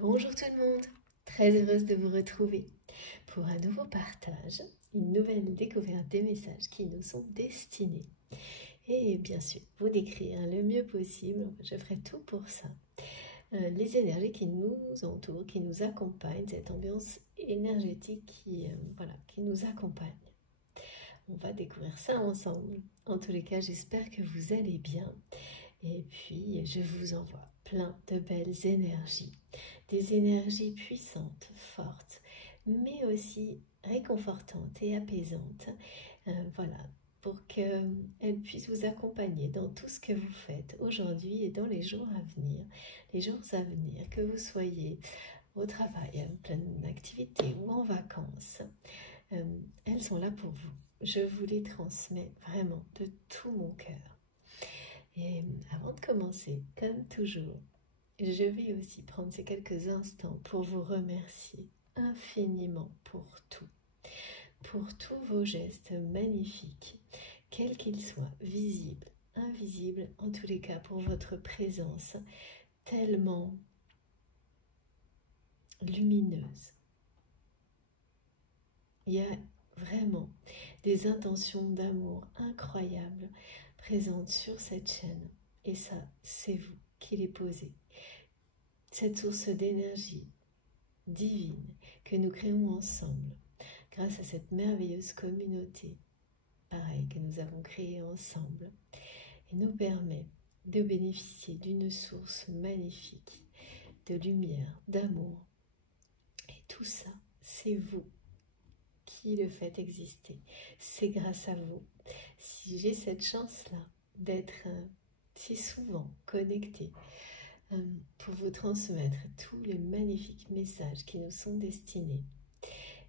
Bonjour tout le monde, très heureuse de vous retrouver pour un nouveau partage, une nouvelle découverte des messages qui nous sont destinés. Et bien sûr, vous décrire le mieux possible, je ferai tout pour ça. Les énergies qui nous entourent, qui nous accompagnent, cette ambiance énergétique qui nous accompagne. On va découvrir ça ensemble. En tous les cas, j'espère que vous allez bien. Et puis, je vous envoie plein de belles énergies. Des énergies puissantes, fortes, mais aussi réconfortantes et apaisantes. Pour qu'elles puissent vous accompagner dans tout ce que vous faites aujourd'hui et dans les jours à venir. Les jours à venir, que vous soyez au travail, en pleine activité ou en vacances. Elles sont là pour vous. Je vous les transmets vraiment de tout mon cœur. Et avant de commencer, comme toujours, je vais aussi prendre ces quelques instants pour vous remercier infiniment pour tous vos gestes magnifiques, quels qu'ils soient, visibles, invisibles, en tous les cas pour votre présence tellement lumineuse. Il y a vraiment des intentions d'amour incroyables présentes sur cette chaîne. Et ça, c'est vous qui les posez. Cette source d'énergie divine que nous créons ensemble, grâce à cette merveilleuse communauté, pareil, que nous avons créée ensemble, et nous permet de bénéficier d'une source magnifique de lumière, d'amour. Et tout ça, c'est vous qui le faites exister. C'est grâce à vous. Si j'ai cette chance-là d'être si souvent connectée pour vous transmettre tous les magnifiques messages qui nous sont destinés.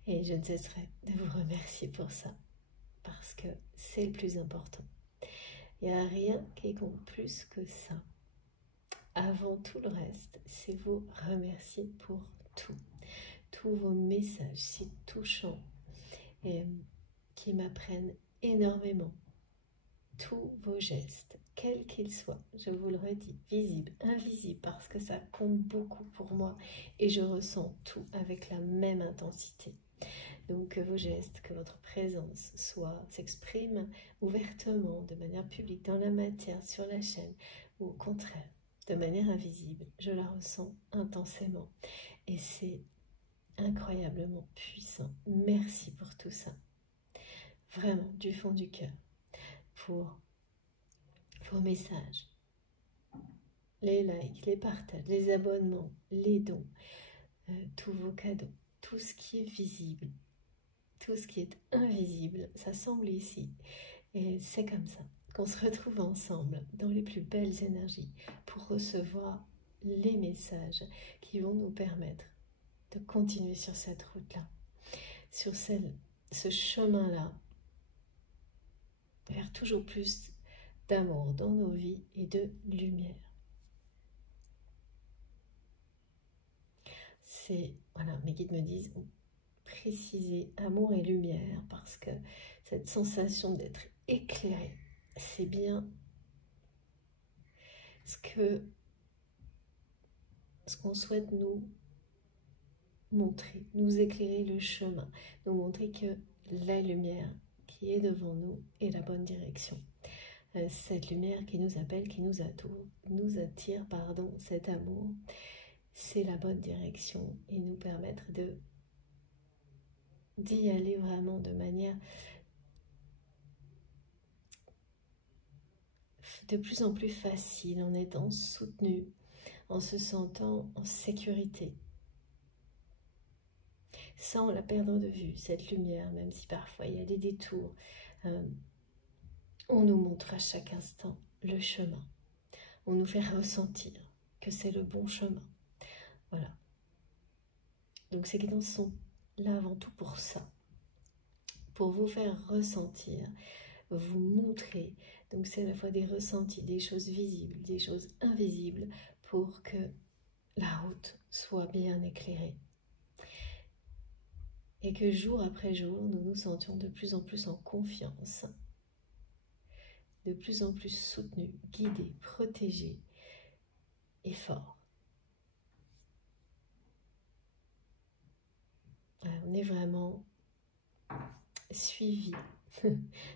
Et je ne cesserai de vous remercier pour ça, parce que c'est le plus important. Il n'y a rien qui compte plus que ça. Avant tout le reste, c'est vous remercier pour tout. Tous vos messages si touchants et qui m'apprennent énormément. Tous vos gestes, quels qu'ils soient, je vous le redis, visibles, invisibles, parce que ça compte beaucoup pour moi et je ressens tout avec la même intensité. Donc que vos gestes, que votre présence s'exprime ouvertement, de manière publique, dans la matière, sur la chaîne, ou au contraire, de manière invisible, je la ressens intensément. Et c'est incroyablement puissant. Merci pour tout ça. Vraiment, du fond du cœur. Pour vos messages, les likes, les partages, les abonnements, les dons, tous vos cadeaux, tout ce qui est visible, tout ce qui est invisible, ça semble ici. Et c'est comme ça qu'on se retrouve ensemble dans les plus belles énergies pour recevoir les messages qui vont nous permettre de continuer sur cette route-là, sur ce chemin-là, vers toujours plus d'amour dans nos vies et de lumière. Voilà, mes guides me disent préciser amour et lumière, parce que cette sensation d'être éclairé, c'est bien ce qu'on souhaite nous montrer, nous éclairer le chemin, nous montrer que la lumière qui est devant nous est la bonne direction. Cette lumière qui nous appelle, qui nous attire, cet amour, c'est la bonne direction et nous permettre d'y aller vraiment de manière de plus en plus facile, en étant soutenu, en se sentant en sécurité, sans la perdre de vue, cette lumière, même si parfois il y a des détours. On nous montre à chaque instant le chemin. On nous fait ressentir que c'est le bon chemin. Voilà. Donc ces guidances sont là avant tout pour ça. Pour vous faire ressentir, vous montrer. Donc c'est à la fois des ressentis, des choses visibles, des choses invisibles, pour que la route soit bien éclairée. Et que jour après jour, nous nous sentions de plus en plus en confiance, de plus en plus soutenus, guidés, protégés et forts. on est vraiment suivi,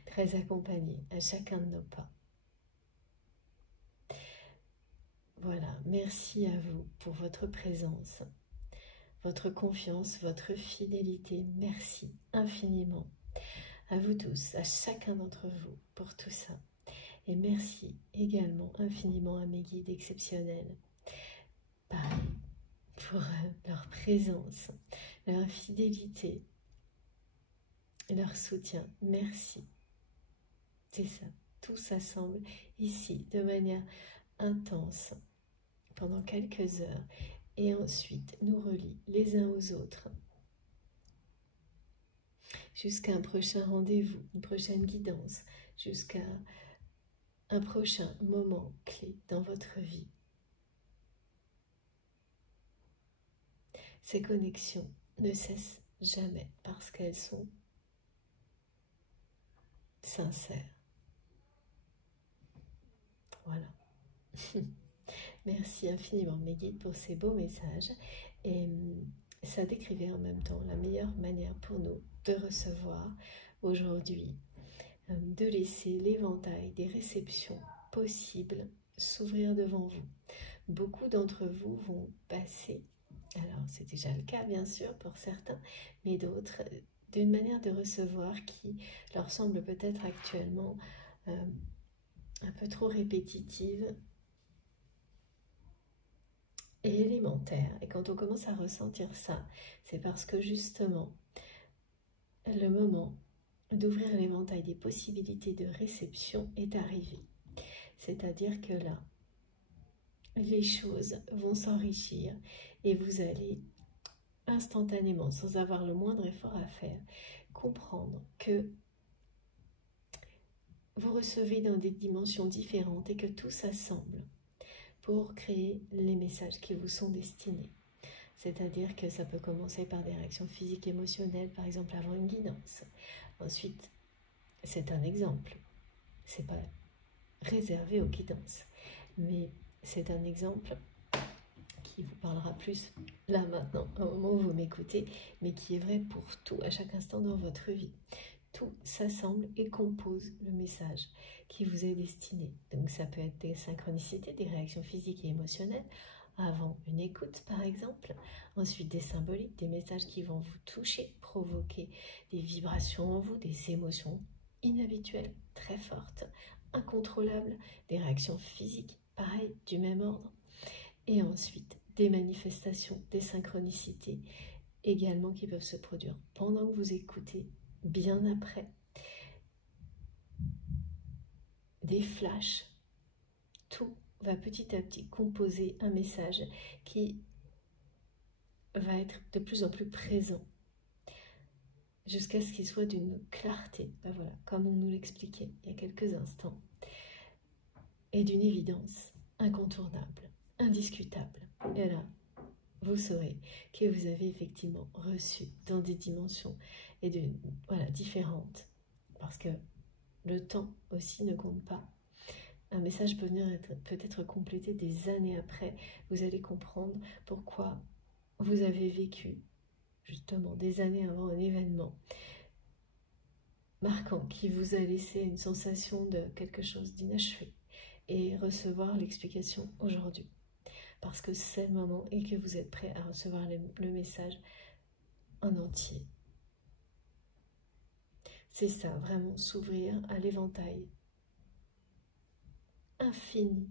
très accompagné à chacun de nos pas. Voilà, merci à vous pour votre présence, votre confiance, votre fidélité. Merci infiniment à vous tous, à chacun d'entre vous pour tout ça. Et merci également infiniment à mes guides exceptionnels. Pareil, pour leur présence, leur fidélité, leur soutien. Merci. C'est ça, tout s'assemble ici de manière intense pendant quelques heures et ensuite nous relie les uns aux autres jusqu'à un prochain rendez-vous, une prochaine guidance, jusqu'à un prochain moment clé dans votre vie. Ces connexions ne cessent jamais parce qu'elles sont sincères. Voilà. Merci infiniment mes guides pour ces beaux messages et ça décrivait en même temps la meilleure manière pour nous de recevoir aujourd'hui, de laisser l'éventail des réceptions possibles s'ouvrir devant vous. Beaucoup d'entre vous vont passer, alors c'est déjà le cas bien sûr pour certains, mais d'autres d'une manière de recevoir qui leur semble peut-être actuellement un peu trop répétitive et élémentaire. Et quand on commence à ressentir ça, c'est parce que justement, le moment d'ouvrir l'éventail des possibilités de réception est arrivé. C'est-à-dire que là, les choses vont s'enrichir et vous allez instantanément, sans avoir le moindre effort à faire, comprendre que vous recevez dans des dimensions différentes et que tout s'assemble pour créer les messages qui vous sont destinés. C'est-à-dire que ça peut commencer par des réactions physiques, émotionnelles, par exemple avant une guidance. Ensuite, c'est un exemple. C'est pas réservé aux guidances, mais c'est un exemple qui vous parlera plus là maintenant, au moment où vous m'écoutez, mais qui est vrai pour tout, à chaque instant dans votre vie. Tout s'assemble et compose le message qui vous est destiné. Donc ça peut être des synchronicités, des réactions physiques et émotionnelles, avant une écoute par exemple, ensuite des symboliques, des messages qui vont vous toucher, provoquer des vibrations en vous, des émotions inhabituelles, très fortes, incontrôlables, des réactions physiques, pareil, du même ordre, et ensuite des manifestations, des synchronicités également qui peuvent se produire pendant que vous écoutez, bien après, des flashs, tout va petit à petit composer un message qui va être de plus en plus présent jusqu'à ce qu'il soit d'une clarté, ben voilà, comme on nous l'expliquait il y a quelques instants, et d'une évidence incontournable, indiscutable. Et là, vous saurez que vous avez effectivement reçu dans des dimensions et voilà, différentes, parce que le temps aussi ne compte pas. Un message peut être complété des années après. Vous allez comprendre pourquoi vous avez vécu justement des années avant un événement marquant qui vous a laissé une sensation de quelque chose d'inachevé et recevoir l'explication aujourd'hui. Parce que c'est le moment et que vous êtes prêt à recevoir le message en entier. C'est ça, vraiment s'ouvrir à l'éventail infini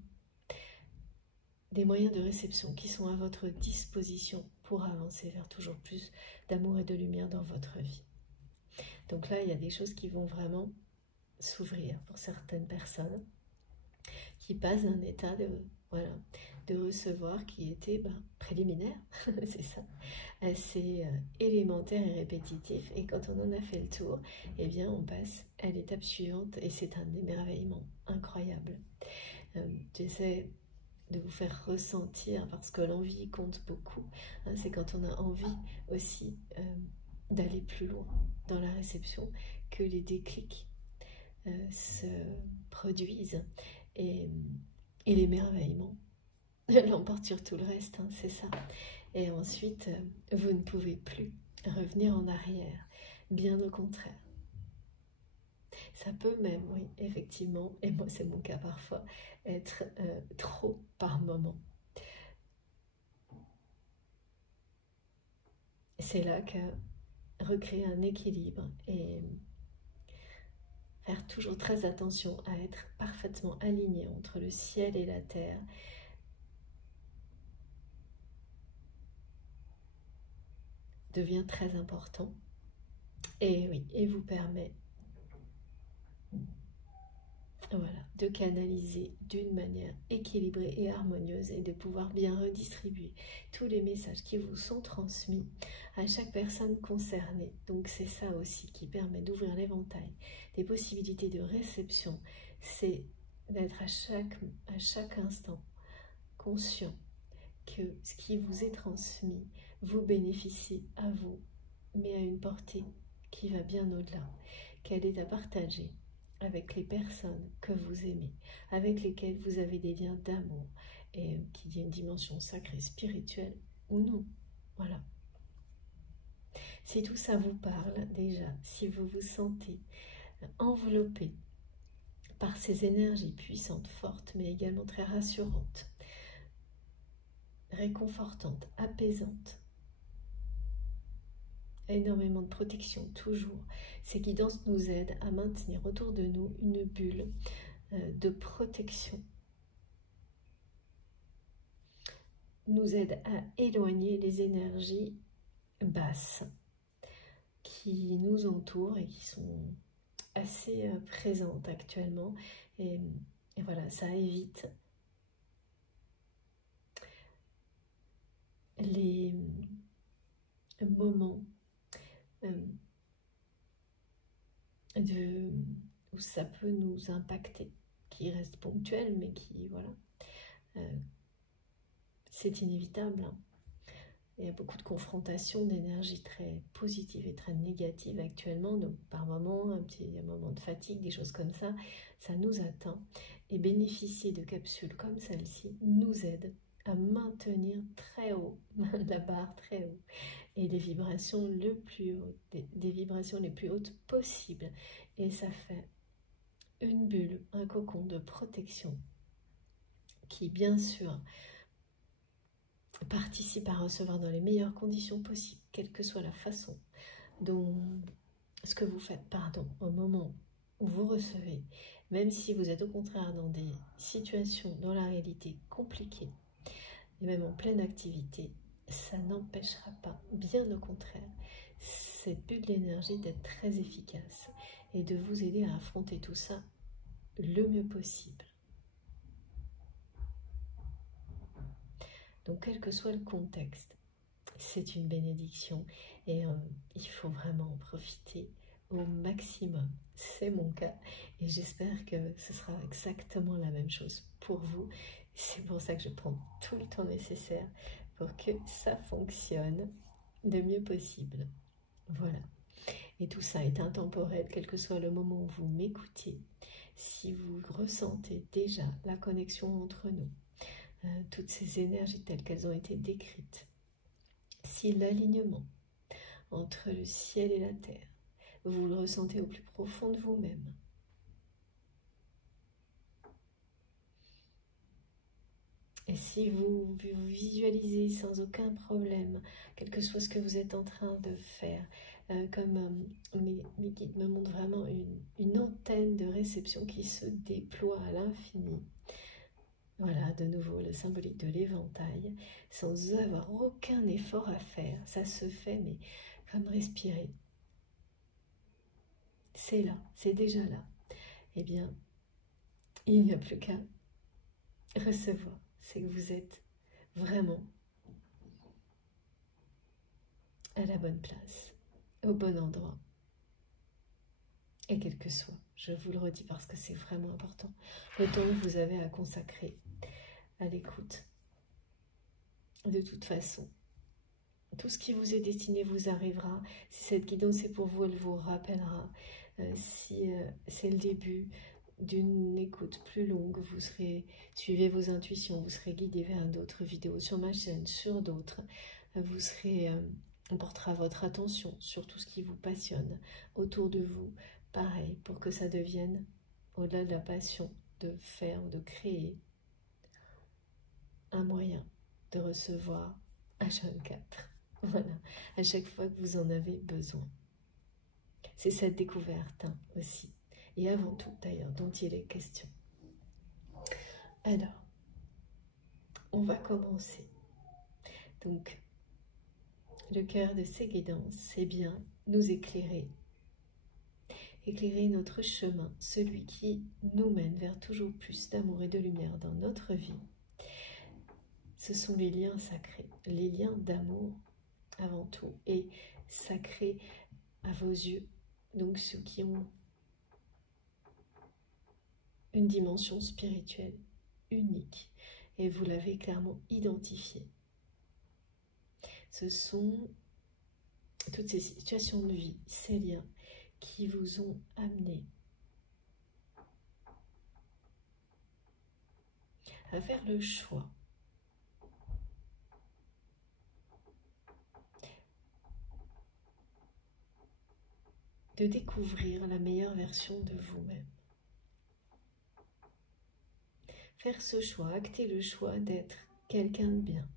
des moyens de réception qui sont à votre disposition pour avancer vers toujours plus d'amour et de lumière dans votre vie. Donc là, il y a des choses qui vont vraiment s'ouvrir pour certaines personnes qui passent d'un état de recevoir qui était préliminaire, c'est ça, assez élémentaire et répétitif. Et quand on en a fait le tour, eh bien on passe à l'étape suivante et c'est un émerveillement incroyable. J'essaie de vous faire ressentir, parce que l'envie compte beaucoup, hein, c'est quand on a envie aussi d'aller plus loin dans la réception que les déclics se produisent et l'émerveillement l'emporte sur tout le reste, hein, c'est ça. Et ensuite, vous ne pouvez plus revenir en arrière, bien au contraire. Ça peut même, oui, effectivement, et moi c'est mon cas parfois, être trop par moment. C'est là que recréer un équilibre et faire toujours très attention à être parfaitement aligné entre le ciel et la terre devient très important. Et oui, et vous permet de canaliser d'une manière équilibrée et harmonieuse et de pouvoir bien redistribuer tous les messages qui vous sont transmis à chaque personne concernée. Donc c'est ça aussi qui permet d'ouvrir l'éventail des possibilités de réception, c'est d'être à chaque instant conscient que ce qui vous est transmis vous bénéficie à vous, mais à une portée qui va bien au-delà, qu'elle est à partager avec les personnes que vous aimez, avec lesquelles vous avez des liens d'amour, et qu'il y ait une dimension sacrée, spirituelle ou non. Voilà. Si tout ça vous parle déjà, si vous vous sentez enveloppé par ces énergies puissantes, fortes, mais également très rassurantes, réconfortantes, apaisantes, énormément de protection, toujours. Ces guidances nous aident à maintenir autour de nous une bulle de protection, nous aident à éloigner les énergies basses qui nous entourent et qui sont assez présentes actuellement. Et voilà, ça évite les moments où ça peut nous impacter, qui restent ponctuels, mais qui, voilà, c'est inévitable. Hein. Il y a beaucoup de confrontations d'énergie très positive et très négative actuellement, donc par moments, un moment de fatigue, des choses comme ça, ça nous atteint. Et bénéficier de capsules comme celle-ci nous aide à maintenir très haut, la barre très haut, et des vibrations des vibrations les plus hautes possibles. Et ça fait une bulle, un cocon de protection qui, bien sûr, participe à recevoir dans les meilleures conditions possibles, quelle que soit la façon dont ce que vous faites, au moment où vous recevez, même si vous êtes au contraire dans des situations, dans la réalité compliquées, et même en pleine activité, ça n'empêchera pas, bien au contraire, cette bulle d'énergie d'être très efficace et de vous aider à affronter tout ça le mieux possible. Donc, quel que soit le contexte, c'est une bénédiction et il faut vraiment en profiter au maximum. C'est mon cas et j'espère que ce sera exactement la même chose pour vous. C'est pour ça que je prends tout le temps nécessaire pour que ça fonctionne le mieux possible. Voilà. Et tout ça est intemporel, quel que soit le moment où vous m'écoutiez. Si vous ressentez déjà la connexion entre nous, toutes ces énergies telles qu'elles ont été décrites, si l'alignement entre le ciel et la terre, vous le ressentez au plus profond de vous-même, et si vous visualisez sans aucun problème, quel que soit ce que vous êtes en train de faire, comme mes guides me montrent vraiment une antenne de réception qui se déploie à l'infini. Voilà, de nouveau, le symbolique de l'éventail, sans avoir aucun effort à faire. Ça se fait, mais comme respirer. C'est là, c'est déjà là. Eh bien, il n'y a plus qu'à recevoir. C'est que vous êtes vraiment à la bonne place, au bon endroit. Et quel que soit, je vous le redis parce que c'est vraiment important, le temps que vous avez à consacrer à l'écoute. De toute façon, tout ce qui vous est destiné vous arrivera. Si cette guidance est pour vous, elle vous rappellera. Si c'est le début d'une écoute plus longue, suivez vos intuitions, vous serez guidé vers d'autres vidéos sur ma chaîne, sur d'autres. Vous serez On portera votre attention sur tout ce qui vous passionne autour de vous, pareil, pour que ça devienne, au-delà de la passion, de faire ou de créer un moyen de recevoir H24. Voilà, à chaque fois que vous en avez besoin. C'est cette découverte aussi, et avant tout d'ailleurs, dont il est question. Alors, on va commencer. Donc, le cœur de ces guidances, c'est bien nous éclairer. Éclairer notre chemin, celui qui nous mène vers toujours plus d'amour et de lumière dans notre vie. Ce sont les liens sacrés, les liens d'amour avant tout, et sacrés à vos yeux, donc ceux qui ont une dimension spirituelle unique, et vous l'avez clairement identifié. Ce sont toutes ces situations de vie, ces liens qui vous ont amené à faire le choix de découvrir la meilleure version de vous-même. Faire ce choix, acter le choix d'être quelqu'un de bien.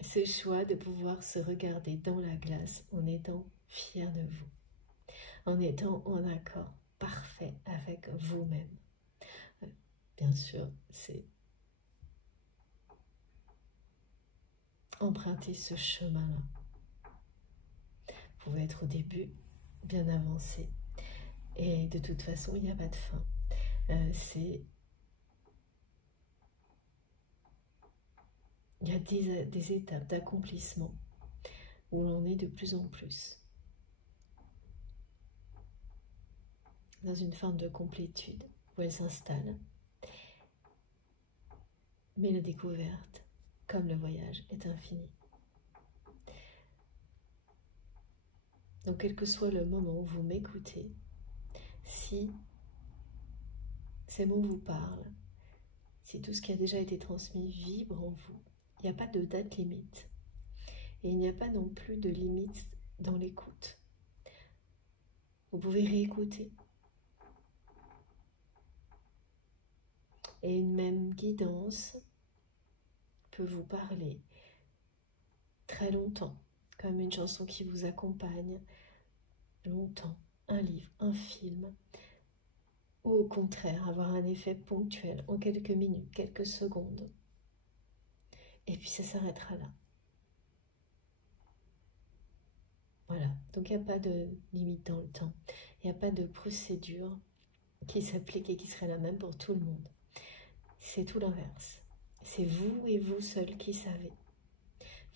Ce choix de pouvoir se regarder dans la glace en étant fier de vous, en étant en accord parfait avec vous-même. Bien sûr, c'est emprunter ce chemin-là. Vous pouvez être au début, bien avancé, et de toute façon, il n'y a pas de fin. Il y a des étapes d'accomplissement où l'on est de plus en plus dans une forme de complétude où elle s'installe. Mais la découverte, comme le voyage, est infinie. Donc, quel que soit le moment où vous m'écoutez, si ces mots vous parlent, si tout ce qui a déjà été transmis vibre en vous, il n'y a pas de date limite. Et il n'y a pas non plus de limite dans l'écoute. Vous pouvez réécouter. Et une même guidance peut vous parler très longtemps, comme une chanson qui vous accompagne longtemps, un livre, un film, ou au contraire avoir un effet ponctuel en quelques minutes, quelques secondes. Et puis ça s'arrêtera là. Voilà, donc il n'y a pas de limite dans le temps, il n'y a pas de procédure qui s'applique et qui serait la même pour tout le monde. C'est tout l'inverse. C'est vous et vous seul qui savez.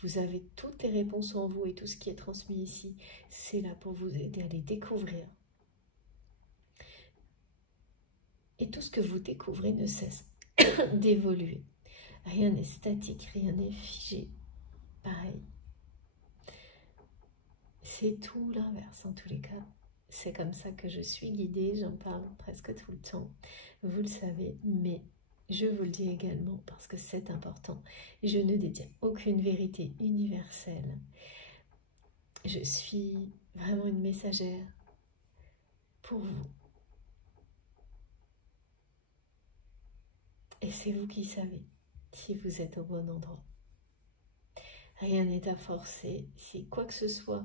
Vous avez toutes les réponses en vous et tout ce qui est transmis ici, c'est là pour vous aider à les découvrir. Et tout ce que vous découvrez ne cesse d'évoluer. Rien n'est statique, rien n'est figé. Pareil. C'est tout l'inverse en tous les cas. C'est comme ça que je suis guidée, j'en parle presque tout le temps. Vous le savez, mais je vous le dis également parce que c'est important. Je ne détiens aucune vérité universelle. Je suis vraiment une messagère pour vous. Et c'est vous qui savez si vous êtes au bon endroit. Rien n'est à forcer. Si quoi que ce soit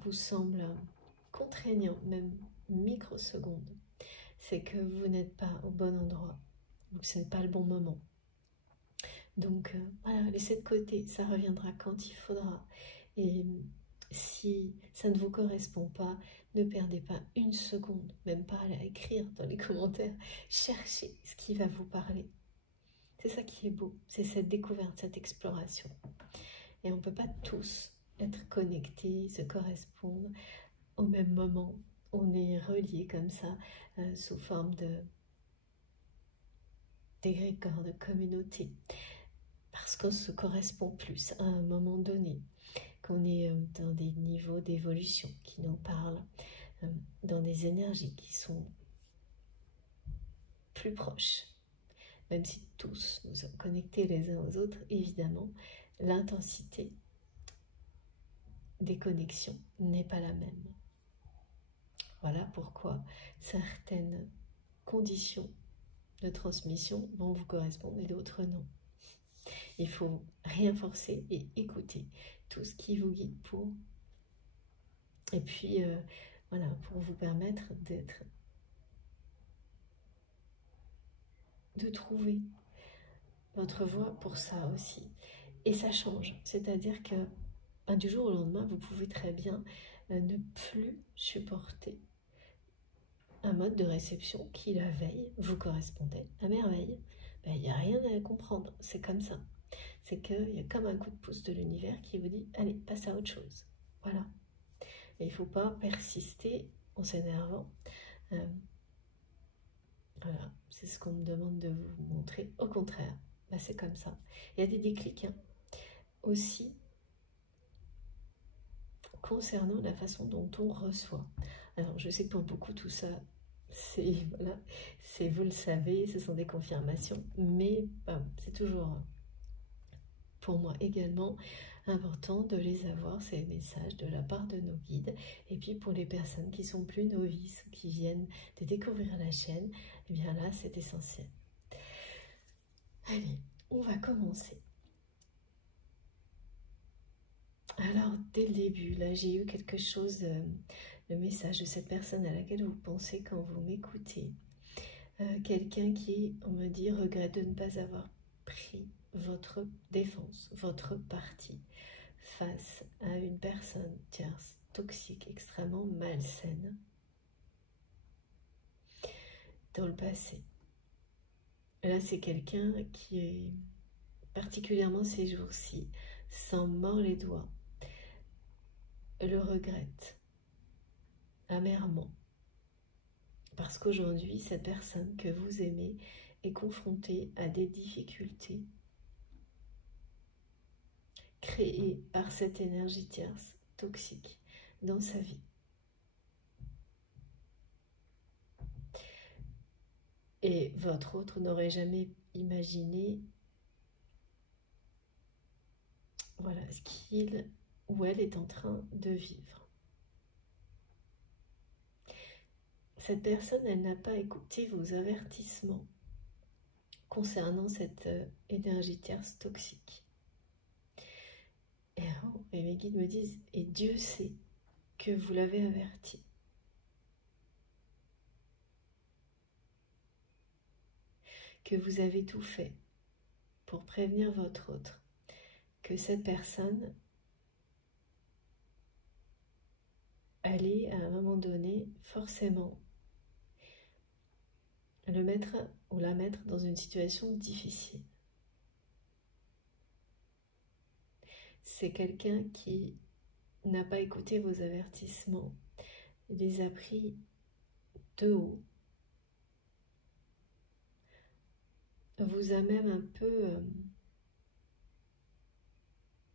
vous semble contraignant, même microseconde, c'est que vous n'êtes pas au bon endroit. Donc ce n'est pas le bon moment. Donc voilà, laissez de côté, ça reviendra quand il faudra. Et si ça ne vous correspond pas, ne perdez pas une seconde, même pas à écrire dans les commentaires. Cherchez ce qui va vous parler. C'est ça qui est beau, c'est cette découverte, cette exploration. Et on ne peut pas tous être connectés, se correspondre au même moment. On est reliés comme ça, sous forme d'égrégore, de communauté. Parce qu'on se correspond plus à un moment donné, qu'on est dans des niveaux d'évolution qui nous parlent, dans des énergies qui sont plus proches. même si tous nous sommes connectés les uns aux autres, évidemment, l'intensité des connexions n'est pas la même. Voilà pourquoi certaines conditions de transmission vont vous correspondre et d'autres non. Il faut rien forcer et écouter tout ce qui vous guide pour, et puis voilà, pour vous permettre de trouver votre voie pour ça aussi. Et ça change, c'est-à-dire que du jour au lendemain, vous pouvez très bien ne plus supporter un mode de réception qui la veille vous correspondait à merveille. Il n'y a rien à comprendre, c'est comme ça. C'est qu'il y a comme un coup de pouce de l'univers qui vous dit « Allez, passe à autre chose ». Voilà. Et il ne faut pas persister en s'énervant. Voilà, c'est ce qu'on me demande de vous montrer. Au contraire, c'est comme ça. Il y a des déclics hein, aussi concernant la façon dont on reçoit. Alors, je sais que pour beaucoup, tout ça, voilà, vous le savez, ce sont des confirmations, mais c'est toujours, pour moi également, important de les avoir, ces messages de la part de nos guides. Et puis, pour les personnes qui sont plus novices, qui viennent de découvrir la chaîne, eh bien là, c'est essentiel. Allez, on va commencer. Alors, dès le début, là, j'ai eu quelque chose, le message de cette personne à laquelle vous pensez quand vous m'écoutez. Quelqu'un qui, on me dit, regrette de ne pas avoir pris votre défense, votre parti face à une personne tierce, toxique, extrêmement malsaine dans le passé. Là, c'est quelqu'un qui est particulièrement ces jours-ci, s'en mord les doigts, le regrette amèrement. Parce qu'aujourd'hui, cette personne que vous aimez est confrontée à des difficultés créées par cette énergie tierce toxique dans sa vie. Et votre autre n'aurait jamais imaginé voilà, ce qu'il ou elle est en train de vivre. Cette personne, elle n'a pas écouté vos avertissements concernant cette énergie tierce toxique. Et mes guides me disent, et Dieu sait que vous l'avez averti. Que vous avez tout fait pour prévenir votre autre, que cette personne allait à un moment donné forcément le mettre ou la mettre dans une situation difficile. C'est quelqu'un qui n'a pas écouté vos avertissements, il les a pris de haut, vous a même un peu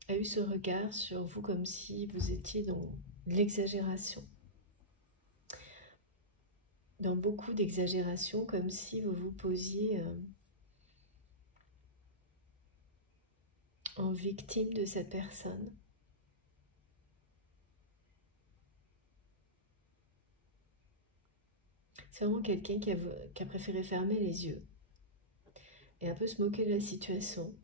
a eu ce regard sur vous comme si vous étiez dans l'exagération. Dans beaucoup d'exagération, comme si vous vous posiez en victime de cette personne. C'est vraiment quelqu'un qui a préféré fermer les yeux et un peu se moquer de la situation.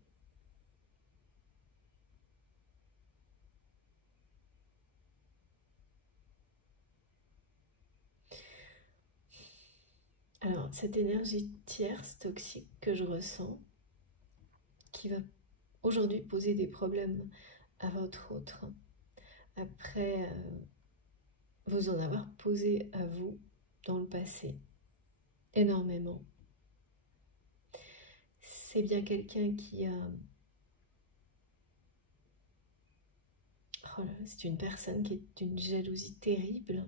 Alors, cette énergie tierce toxique que je ressens, qui va aujourd'hui poser des problèmes à votre autre, après vous en avoir posé à vous dans le passé, énormément. C'est bien quelqu'un qui a... Oh là, c'est une personne qui est d'une jalousie terrible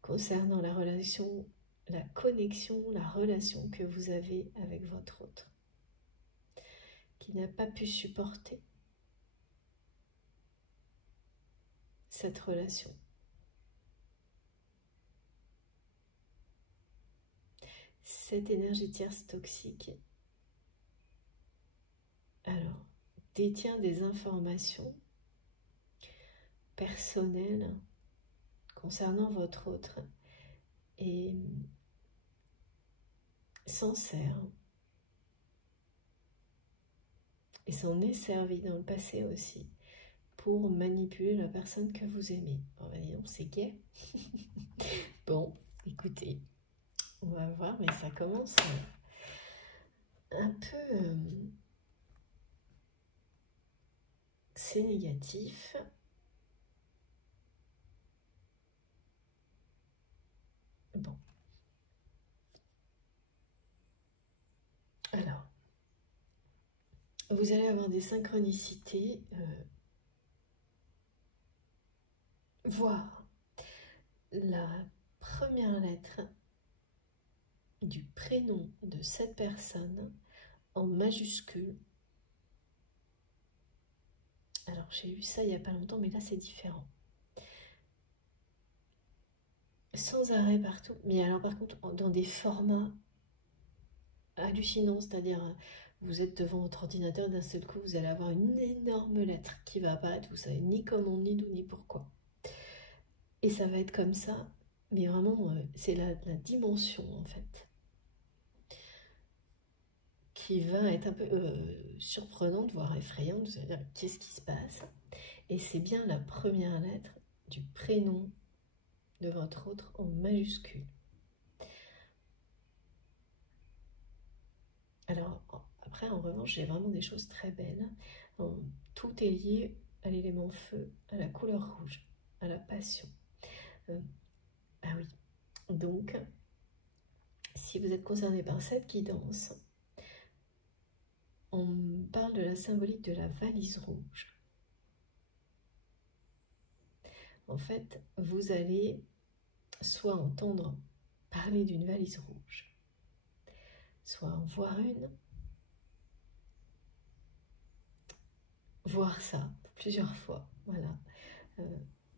concernant la relation, la connexion, la relation que vous avez avec votre autre, qui n'a pas pu supporter cette relation. Cette énergie tierce toxique détient des informations personnelles concernant votre autre et s'en sert et s'en est servi dans le passé aussi pour manipuler la personne que vous aimez. Bon, bah, dis donc, c'est gay. Bon, écoutez, on va voir, mais ça commence un peu... c'est négatif. Bon. Alors, vous allez avoir des synchronicités, voire la première lettre du prénom de cette personne en majuscule. Alors, j'ai eu ça il n'y a pas longtemps, mais là, c'est différent. Sans arrêt partout. Mais alors, par contre, dans des formats hallucinants, c'est-à-dire, vous êtes devant votre ordinateur, d'un seul coup, vous allez avoir une énorme lettre qui va apparaître, vous savez ni comment, ni d'où, ni pourquoi. Et ça va être comme ça, mais vraiment, c'est la dimension, en fait, qui va être un peu surprenante, voire effrayante. Vous allez dire, qu'est-ce qui se passe? Et c'est bien la première lettre du prénom de votre autre en majuscule. Alors, après, en revanche, j'ai vraiment des choses très belles. Tout est lié à l'élément feu, à la couleur rouge, à la passion. Ah oui, donc, si vous êtes concerné par cette guidance, on parle de la symbolique de la valise rouge. En fait, vous allez soit entendre parler d'une valise rouge, soit en voir une, voir ça plusieurs fois, voilà.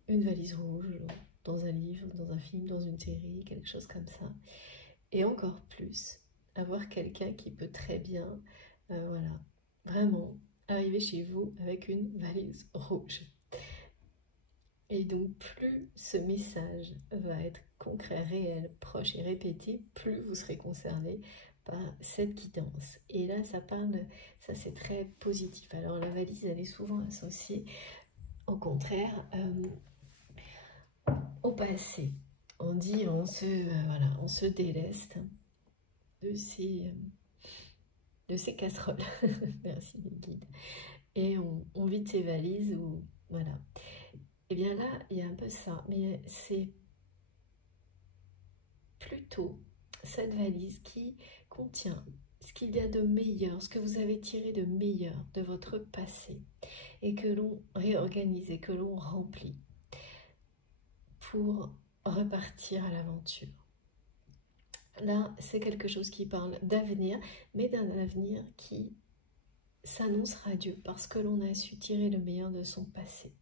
Une valise rouge dans un livre, dans un film, dans une série, quelque chose comme ça. Et encore plus, avoir quelqu'un qui peut très bien, voilà, vraiment arriver chez vous avec une valise rouge. Et donc, plus ce message va être concret, réel, proche et répété, plus vous serez concerné par cette guidance. Et là, ça parle, ça c'est très positif. Alors, la valise, elle est souvent associée, au contraire, au passé. On dit, on se déleste de ces casseroles. Merci mes guides. Et on vide ses valises, ou voilà. Et bien là, il y a un peu ça, mais c'est plutôt cette valise qui contient ce qu'il y a de meilleur, ce que vous avez tiré de meilleur de votre passé, et que l'on réorganise et que l'on remplit pour repartir à l'aventure. Là, c'est quelque chose qui parle d'avenir, mais d'un avenir qui s'annonce radieux, parce que l'on a su tirer le meilleur de son passé,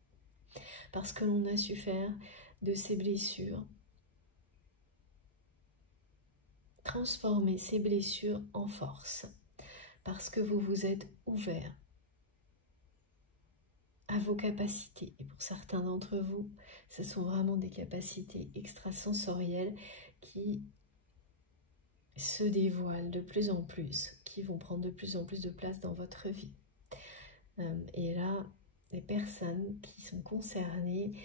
parce que l'on a su faire de ses blessures, transformer ces blessures en force, parce que vous vous êtes ouvert à vos capacités. Et pour certains d'entre vous, ce sont vraiment des capacités extrasensorielles qui se dévoilent de plus en plus, qui vont prendre de plus en plus de place dans votre vie. Et là, les personnes qui sont concernées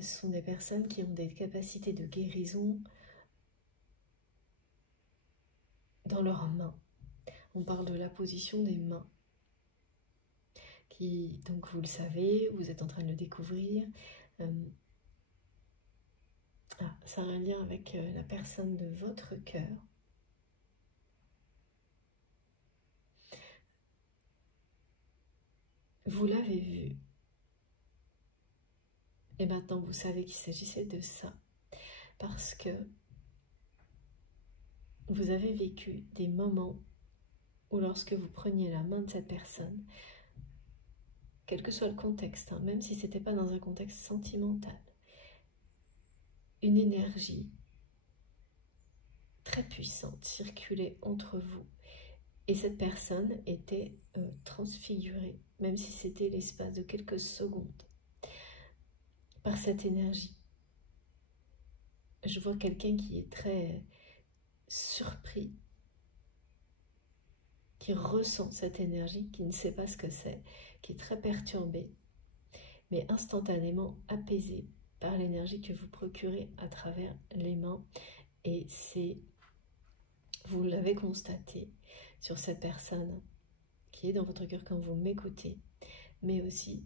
sont des personnes qui ont des capacités de guérison dans leurs mains. On parle de la position des mains. Qui, donc vous le savez, vous êtes en train de le découvrir. Ça a un lien avec la personne de votre cœur. Vous l'avez vu. Et maintenant, vous savez qu'il s'agissait de ça. Parce que vous avez vécu des moments où lorsque vous preniez la main de cette personne, quel que soit le contexte, hein, même si ce n'était pas dans un contexte sentimental, une énergie très puissante circulait entre vous. Et cette personne était transfigurée, même si c'était l'espace de quelques secondes, par cette énergie. Je vois quelqu'un qui est très surpris, qui ressent cette énergie, qui ne sait pas ce que c'est, qui est très perturbé, mais instantanément apaisé par l'énergie que vous procurez à travers les mains. Et c'est, vous l'avez constaté sur cette personne qui est dans votre cœur quand vous m'écoutez, mais aussi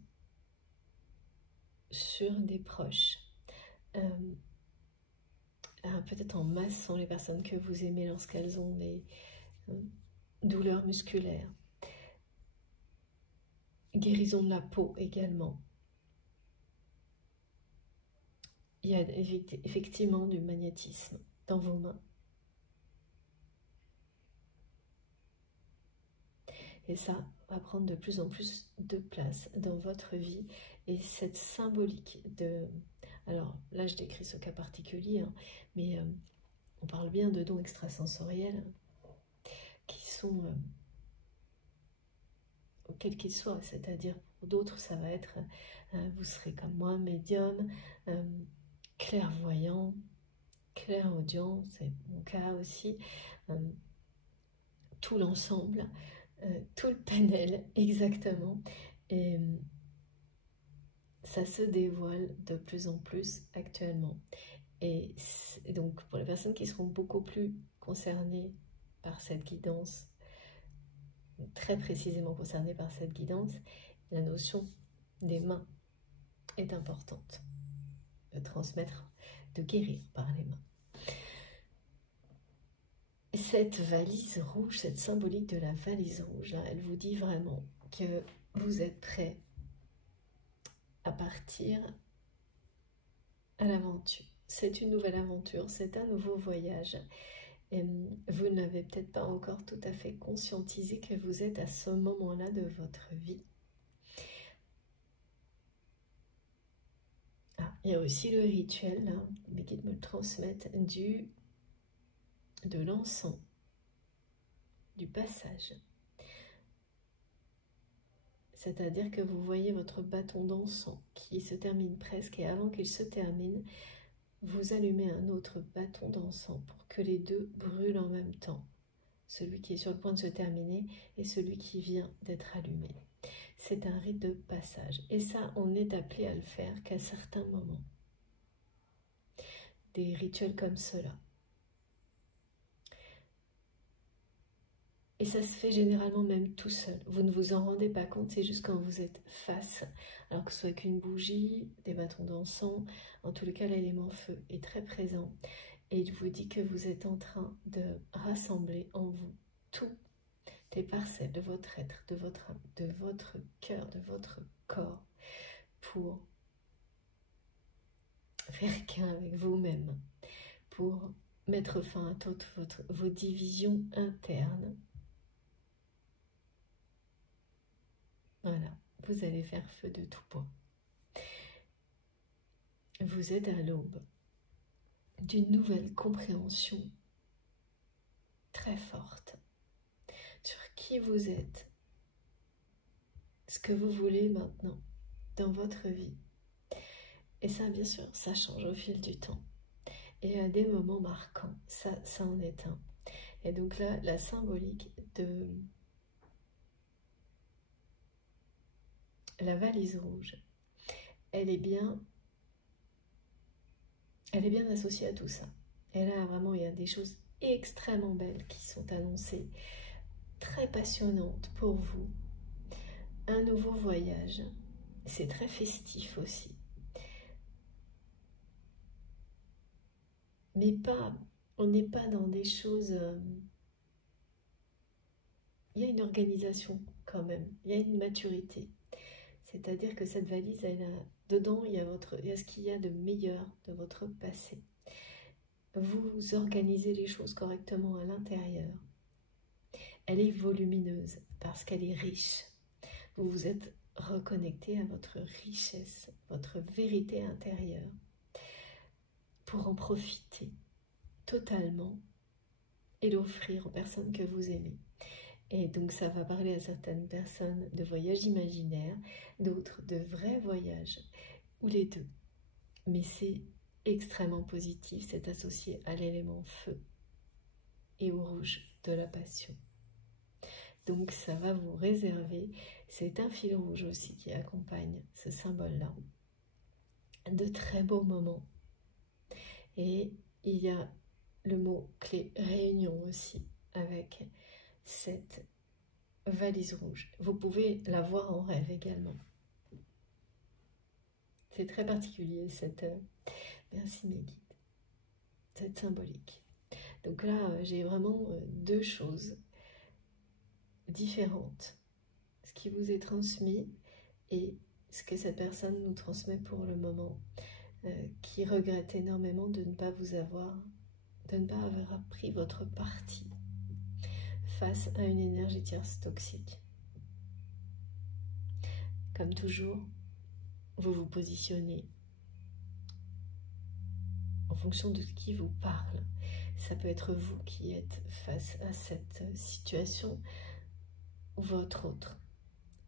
sur des proches. Peut-être en masse sont les personnes que vous aimez lorsqu'elles ont des douleurs musculaires. Guérison de la peau également. Il y a effectivement du magnétisme dans vos mains. Et ça va prendre de plus en plus de place dans votre vie. Et cette symbolique de... Alors là, je décris ce cas particulier, hein, mais on parle bien de dons extrasensoriels qui sont, quels qu'ils soient, c'est-à-dire pour d'autres, ça va être, vous serez comme moi, médium, clairvoyant, clairaudient, c'est mon cas aussi, tout l'ensemble, tout le panel, exactement. Et ça se dévoile de plus en plus actuellement. Et donc, pour les personnes qui seront beaucoup plus concernées par cette guidance, très précisément concernées par cette guidance, la notion des mains est importante. De transmettre, de guérir par les mains. Cette valise rouge, cette symbolique de la valise rouge, là, elle vous dit vraiment que vous êtes prêt à partir à l'aventure. C'est une nouvelle aventure, c'est un nouveau voyage. Et vous n'avez peut-être pas encore tout à fait conscientisé que vous êtes à ce moment-là de votre vie. Ah, il y a aussi le rituel, là, mes guides me le transmettent, de l'encens, du passage. C'est-à-dire que vous voyez votre bâton d'encens qui se termine presque, et avant qu'il se termine, vous allumez un autre bâton d'encens pour que les deux brûlent en même temps. Celui qui est sur le point de se terminer et celui qui vient d'être allumé. C'est un rite de passage. Et ça, on est appelé à le faire qu'à certains moments. Des rituels comme cela. Et ça se fait généralement même tout seul. Vous ne vous en rendez pas compte, c'est juste quand vous êtes face. Alors que ce soit qu'une bougie, des bâtons d'encens, en tout cas l'élément feu est très présent. Et il vous dit que vous êtes en train de rassembler en vous toutes les parcelles de votre être, de votre âme, de votre cœur, de votre corps, pour faire qu'un avec vous-même, pour mettre fin à toutes vos divisions internes. Voilà, vous allez faire feu de tout bois. Vous êtes à l'aube d'une nouvelle compréhension très forte sur qui vous êtes, ce que vous voulez maintenant dans votre vie. Et ça, bien sûr, ça change au fil du temps. Et à des moments marquants, ça en est un. Et donc là, la symbolique de la valise rouge, elle est bien associée à tout ça. Et là, vraiment, il y a des choses extrêmement belles qui sont annoncées, très passionnantes pour vous. Un nouveau voyage, c'est très festif aussi. Mais pas, on n'est pas dans des choses... il y a une organisation quand même, il y a une maturité. C'est-à-dire que cette valise, dedans, il y a ce qu'il y a de meilleur de votre passé. Vous organisez les choses correctement à l'intérieur. Elle est volumineuse parce qu'elle est riche. Vous vous êtes reconnecté à votre richesse, votre vérité intérieure, pour en profiter totalement et l'offrir aux personnes que vous aimez. Et donc ça va parler à certaines personnes de voyages imaginaires, d'autres de vrais voyages, ou les deux. Mais c'est extrêmement positif, c'est associé à l'élément feu et au rouge de la passion. Donc ça va vous réserver, c'est un fil rouge aussi qui accompagne ce symbole-là, de très beaux moments. Et il y a le mot clé réunion aussi avec cette valise rouge. Vous pouvez la voir en rêve également. C'est très particulier cette... merci mes guides. Cette symbolique. Donc là, j'ai vraiment deux choses différentes. Ce qui vous est transmis et ce que cette personne nous transmet pour le moment, qui regrette énormément de ne pas vous avoir, de ne pas avoir pris votre parti face à une énergie tierce toxique. Comme toujours, vous vous positionnez en fonction de ce qui vous parle. Ça peut être vous qui êtes face à cette situation ou votre autre,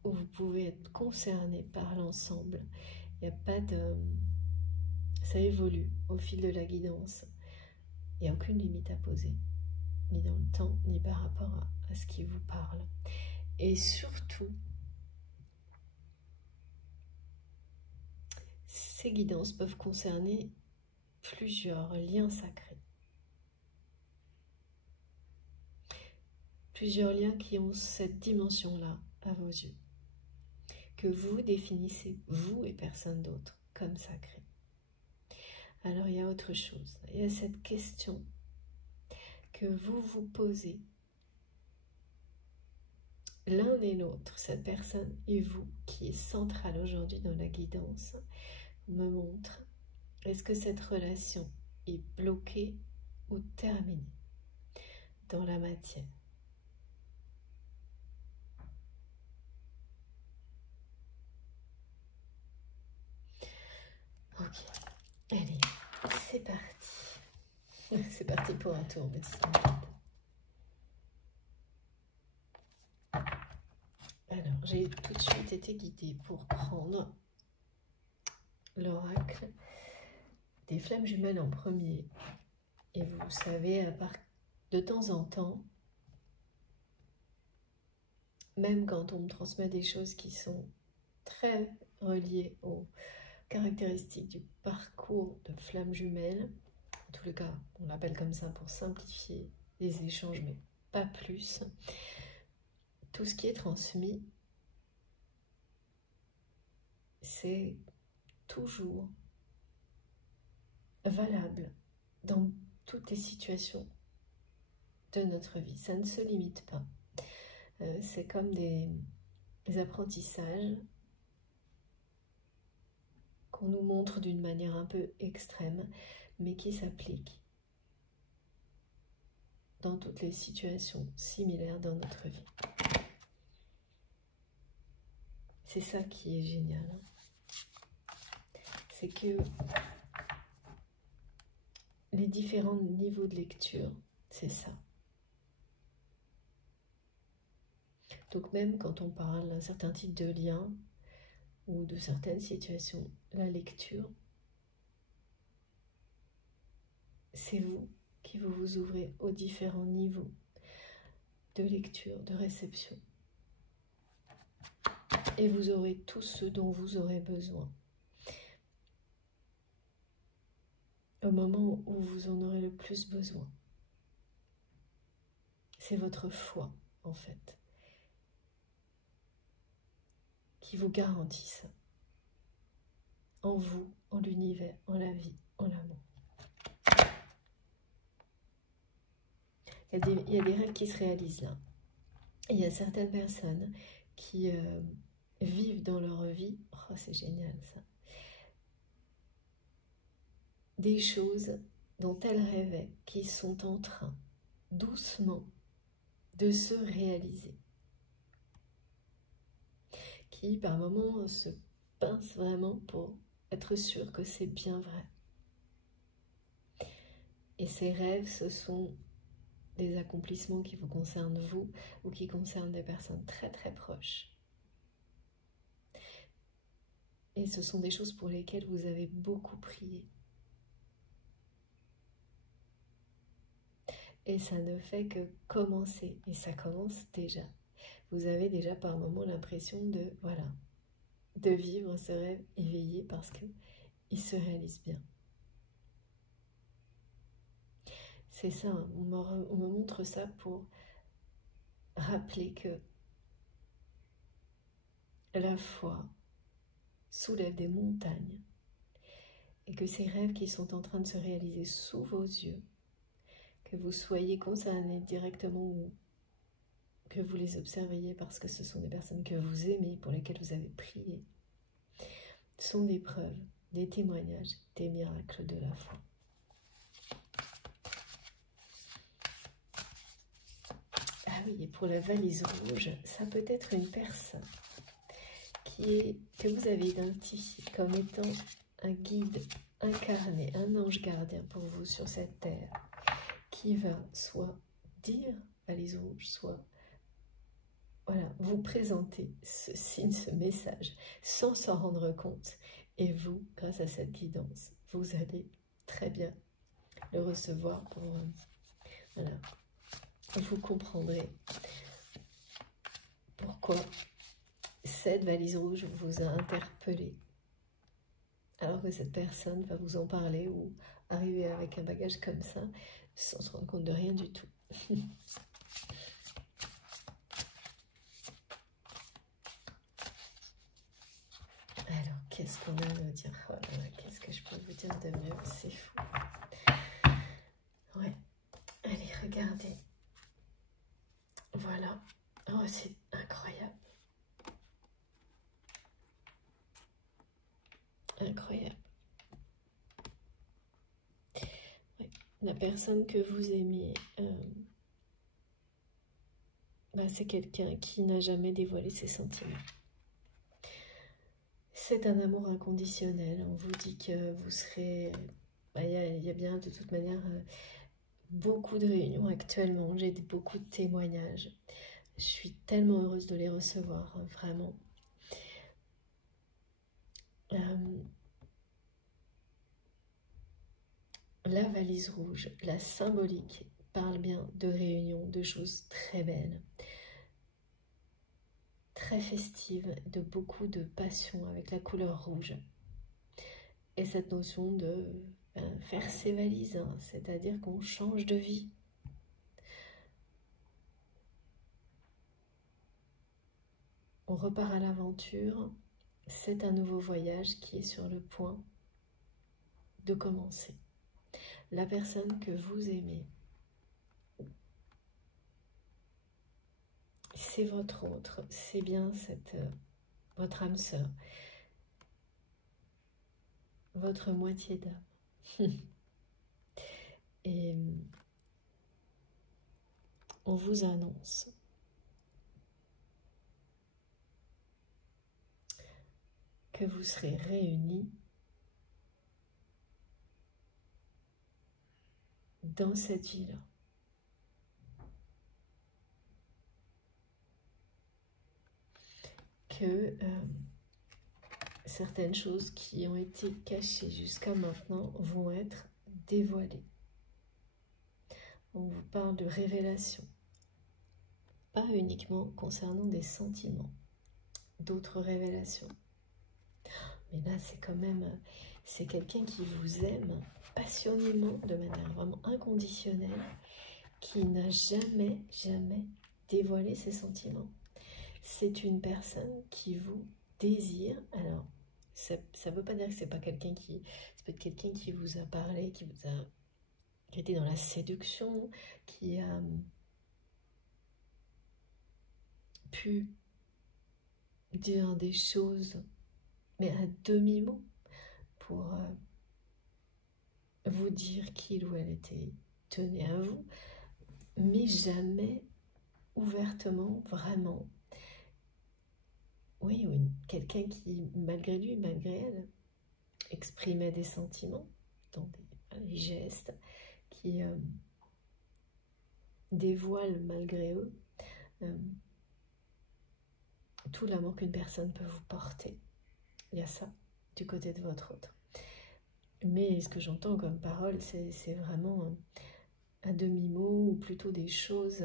où vous pouvez être concerné par l'ensemble. Il n'y a pas de... Ça évolue au fil de la guidance. Il n'y a aucune limite à poser, ni dans le temps, ni par rapport à ce qui vous parle. Et surtout, ces guidances peuvent concerner plusieurs liens sacrés. Plusieurs liens qui ont cette dimension-là à vos yeux, que vous définissez, vous et personne d'autre, comme sacré. Alors il y a autre chose, il y a cette question que vous vous posez, l'un et l'autre, cette personne et vous, qui est centrale aujourd'hui dans la guidance, me montre, est-ce que cette relation est bloquée ou terminée dans la matière? Ok, allez, c'est parti. C'est parti pour un tour, me dit-on. Alors, j'ai tout de suite été guidée pour prendre l'oracle des flammes jumelles en premier. Et vous savez, de temps en temps, même quand on me transmet des choses qui sont très reliées aux caractéristiques du parcours de flammes jumelles, en tous les cas, on l'appelle comme ça pour simplifier les échanges, mais pas plus, tout ce qui est transmis, c'est toujours valable dans toutes les situations de notre vie. Ça ne se limite pas. C'est comme des apprentissages qu'on nous montre d'une manière un peu extrême, mais qui s'appliquent dans toutes les situations similaires dans notre vie. C'est ça qui est génial. C'est que les différents niveaux de lecture, c'est ça. Donc même quand on parle d'un certain type de lien ou de certaines situations, la lecture, c'est vous qui vous ouvrez aux différents niveaux de lecture, de réception. Et vous aurez tout ce dont vous aurez besoin. Au moment où vous en aurez le plus besoin. C'est votre foi, en fait, qui vous garantit ça. En vous, en l'univers, en la vie, en l'amour. Il y a des règles qui se réalisent là. Il y a certaines personnes qui vivent dans leur vie, oh c'est génial ça, des choses dont elles rêvaient, qui sont en train, doucement, de se réaliser. Qui, par moments, se pincent vraiment pour être sûr que c'est bien vrai. Et ces rêves se sont des accomplissements qui vous concernent vous ou qui concernent des personnes très très proches. Et ce sont des choses pour lesquelles vous avez beaucoup prié. Et ça ne fait que commencer. Et ça commence déjà. Vous avez déjà par moments l'impression de, voilà, de vivre ce rêve éveillé parce qu'il se réalise bien. C'est ça, on me montre ça pour rappeler que la foi soulève des montagnes et que ces rêves qui sont en train de se réaliser sous vos yeux, que vous soyez concernés directement ou que vous les observiez parce que ce sont des personnes que vous aimez, pour lesquelles vous avez prié, sont des preuves, des témoignages, des miracles de la foi. Ah oui, et pour la valise rouge, ça peut être une personne que vous avez identifiée comme étant un guide incarné, un ange gardien pour vous sur cette terre, qui va soit dire valise rouge, soit voilà, vous présenter ce signe, ce message, sans s'en rendre compte. Et vous, grâce à cette guidance, vous allez très bien le recevoir pour... voilà, vous comprendrez pourquoi cette valise rouge vous a interpellé. Alors que cette personne va vous en parler ou arriver avec un bagage comme ça, sans se rendre compte de rien du tout. Alors, qu'est-ce qu'on a à nous dire? Oh là là, qu'est-ce que je peux vous dire de mieux? C'est fou. Ouais. Allez, regardez. Voilà. Oh, c'est incroyable. Incroyable. Ouais. La personne que vous aimez, c'est quelqu'un qui n'a jamais dévoilé ses sentiments. C'est un amour inconditionnel. On vous dit que vous serez... Il y a bien de toute manière beaucoup de réunions actuellement. J'ai beaucoup de témoignages. Je suis tellement heureuse de les recevoir, hein, vraiment. La valise rouge, la symbolique, parle bien de réunions, de choses très belles, très festives, de beaucoup de passion avec la couleur rouge. Et cette notion de faire ses valises, hein, c'est-à-dire qu'on change de vie. On repart à l'aventure, c'est un nouveau voyage qui est sur le point de commencer. La personne que vous aimez, c'est votre autre, c'est bien votre âme sœur, votre moitié d'âme. Et on vous annonce que vous serez réunis dans cette vie-là. Que certaines choses qui ont été cachées jusqu'à maintenant vont être dévoilées. On vous parle de révélation, pas uniquement concernant des sentiments, d'autres révélations. Mais là, c'est quand même, c'est quelqu'un qui vous aime passionnément, de manière vraiment inconditionnelle, qui n'a jamais, jamais dévoilé ses sentiments. C'est une personne qui vous désire. Alors, ça ne veut pas dire que c'est pas quelqu'un qui... Ça peut être quelqu'un qui vous a parlé, qui était dans la séduction, qui a pu dire des choses, mais à demi-mot, pour vous dire qu'il ou elle était tenu à vous, mais jamais ouvertement, vraiment. Oui, quelqu'un qui, malgré lui, malgré elle, exprimait des sentiments dans les gestes, qui dévoilent malgré eux tout l'amour qu'une personne peut vous porter. Il y a ça du côté de votre autre. Mais ce que j'entends comme parole, c'est vraiment un demi-mot ou plutôt des choses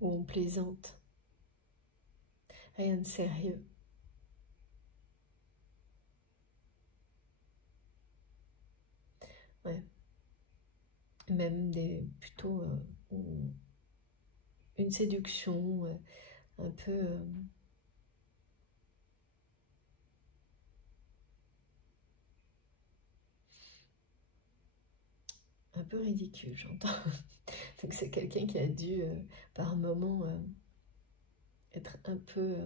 où on plaisante. Rien de sérieux. Ouais. Même plutôt une séduction un peu ridicule, j'entends. Donc c'est quelqu'un qui a dû par moment être un peu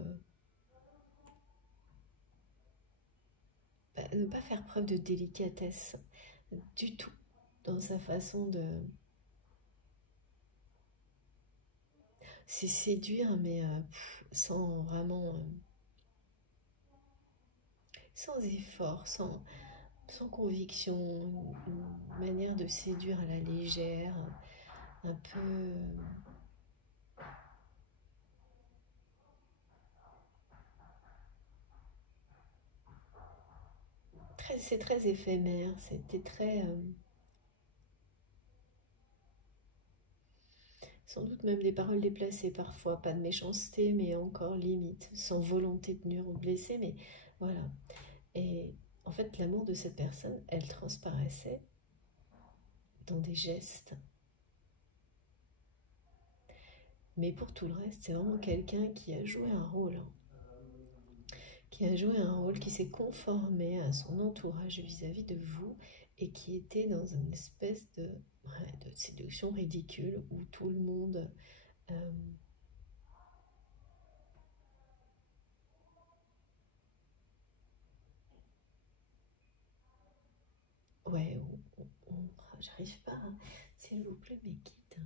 ne pas faire preuve de délicatesse du tout dans sa façon de c'est séduire, mais sans vraiment sans effort, sans conviction, une manière de séduire à la légère, un peu c'est très éphémère, c'était très sans doute même des paroles déplacées parfois, pas de méchanceté, mais encore limite, sans volonté de nuire ou de blesser, mais voilà. Et en fait, l'amour de cette personne, elle transparaissait dans des gestes. Mais pour tout le reste, c'est vraiment quelqu'un qui a joué un rôle. Qui a joué un rôle, qui s'est conformé à son entourage vis-à-vis de vous et qui était dans une espèce de séduction ridicule où tout le monde ouais, j'arrive pas, s'il vous plaît, mes guides.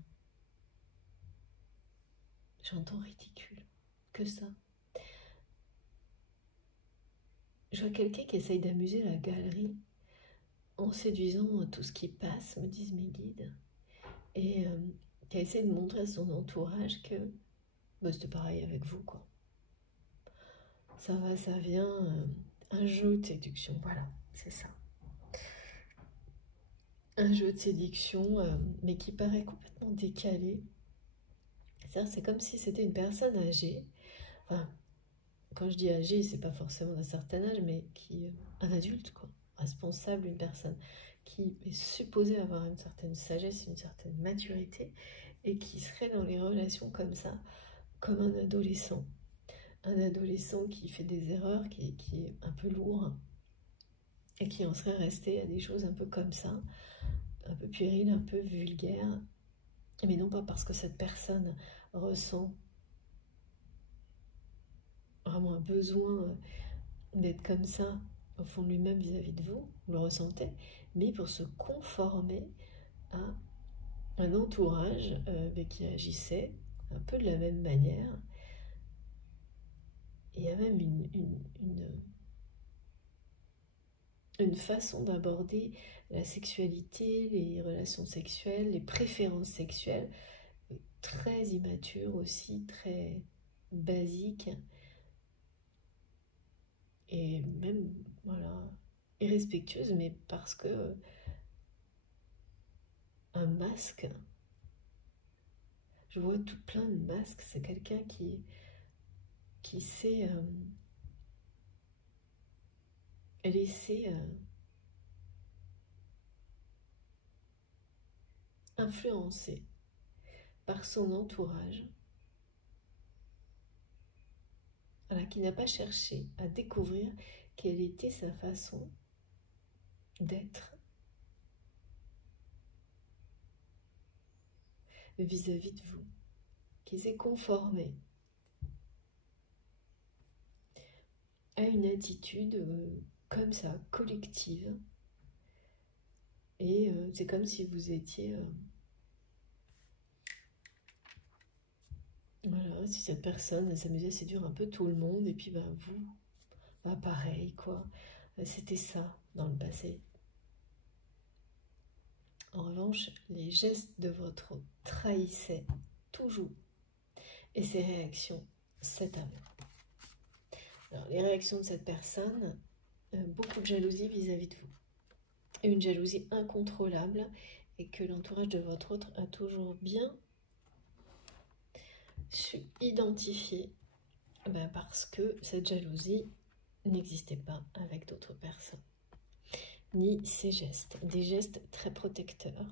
J'entends ridicule, que ça. Je vois quelqu'un qui essaye d'amuser la galerie en séduisant tout ce qui passe, me disent mes guides, et qui a essayé de montrer à son entourage que bah, c'était pareil avec vous, quoi. Ça va, ça vient, un jeu de séduction, voilà, c'est ça. Un jeu de séduction, mais qui paraît complètement décalé. C'est comme si c'était une personne âgée, enfin, quand je dis âgé, c'est pas forcément d'un certain âge, mais un adulte, quoi, responsable, une personne qui est supposée avoir une certaine sagesse, une certaine maturité, et qui serait dans les relations comme ça, comme un adolescent. Un adolescent qui fait des erreurs, qui est un peu lourd, et qui en serait resté à des choses un peu comme ça, un peu puériles, un peu vulgaires, mais non pas parce que cette personne ressent vraiment un besoin d'être comme ça au fond de lui-même vis-à-vis de vous, vous le ressentez, mais pour se conformer à un entourage qui agissait un peu de la même manière. Et il y a même une façon d'aborder la sexualité, les relations sexuelles, les préférences sexuelles, très immature aussi, très basique, et même, voilà, irrespectueuse, mais parce que un masque, je vois tout plein de masques, c'est quelqu'un qui sait laisser influencer par son entourage, voilà, qui n'a pas cherché à découvrir quelle était sa façon d'être vis-à-vis de vous, qui s'est conformé à une attitude comme ça, collective, et c'est comme si vous étiez voilà, si cette personne s'amusait à séduire un peu tout le monde, et puis ben vous, ben, pareil quoi, c'était ça dans le passé. En revanche, les gestes de votre hôte trahissaient toujours. Et ses réactions, cet amour. Alors, les réactions de cette personne, beaucoup de jalousie vis-à-vis de vous. Une jalousie incontrôlable et que l'entourage de votre hôte a toujours bien su identifier parce que cette jalousie n'existait pas avec d'autres personnes. Ni ses gestes, des gestes très protecteurs,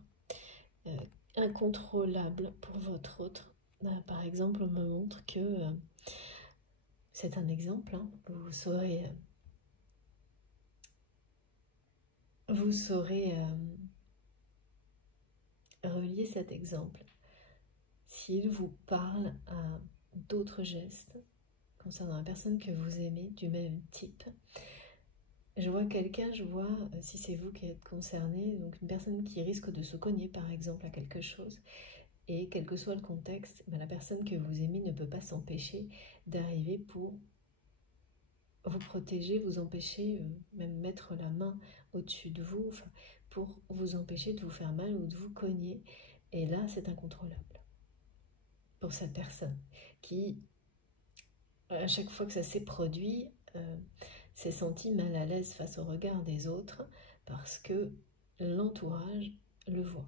incontrôlables pour votre autre. Par exemple, on me montre que, c'est un exemple, hein, vous saurez relier cet exemple. S'il vous parle à d'autres gestes concernant la personne que vous aimez du même type, je vois quelqu'un, si c'est vous qui êtes concerné, donc une personne qui risque de se cogner par exemple à quelque chose, et quel que soit le contexte, la personne que vous aimez ne peut pas s'empêcher d'arriver pour vous protéger, vous empêcher, même mettre la main au-dessus de vous, pour vous empêcher de vous faire mal ou de vous cogner. Et là, c'est incontrôlable pour cette personne qui, à chaque fois que ça s'est produit, s'est sentie mal à l'aise face au regard des autres parce que l'entourage le voit.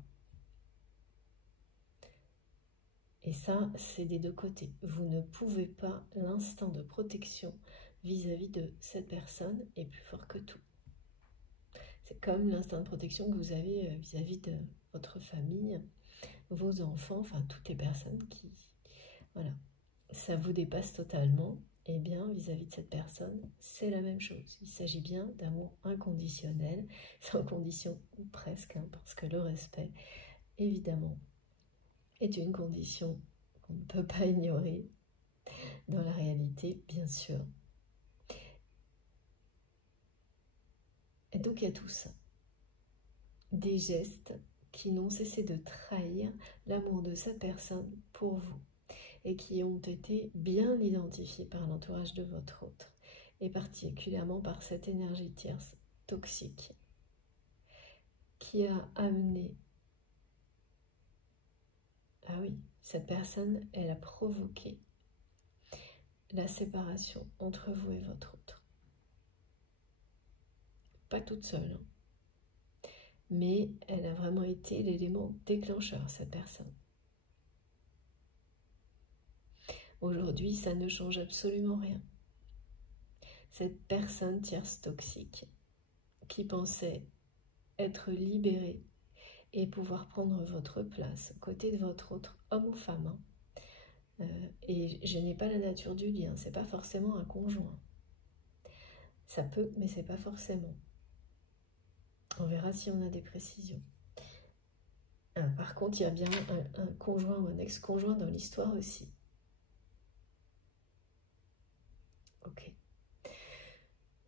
Et ça, c'est des deux côtés. Vous ne pouvez pas, l'instinct de protection vis-à-vis de cette personne est plus fort que tout. C'est comme l'instinct de protection que vous avez vis-à-vis de votre famille, vos enfants, enfin toutes les personnes qui... Voilà, ça vous dépasse totalement. Et bien, vis-à-vis de cette personne, c'est la même chose. Il s'agit bien d'amour inconditionnel, sans condition ou presque, hein, parce que le respect, évidemment, est une condition qu'on ne peut pas ignorer dans la réalité, bien sûr. Et donc il y a tout ça. Des gestes qui n'ont cessé de trahir l'amour de cette personne pour vous et qui ont été bien identifiés par l'entourage de votre autre et particulièrement par cette énergie tierce toxique qui a amené... Ah oui, cette personne, elle a provoqué la séparation entre vous et votre autre. Pas toute seule, hein. Mais elle a vraiment été l'élément déclencheur, cette personne. Aujourd'hui, ça ne change absolument rien. Cette personne tierce toxique qui pensait être libérée et pouvoir prendre votre place, côté de votre autre homme ou femme, hein. Et je n'ai pas la nature du lien, c'est pas forcément un conjoint. Ça peut, mais c'est pas forcément. On verra si on a des précisions. Par contre, il y a bien un conjoint ou un ex-conjoint dans l'histoire aussi. Ok.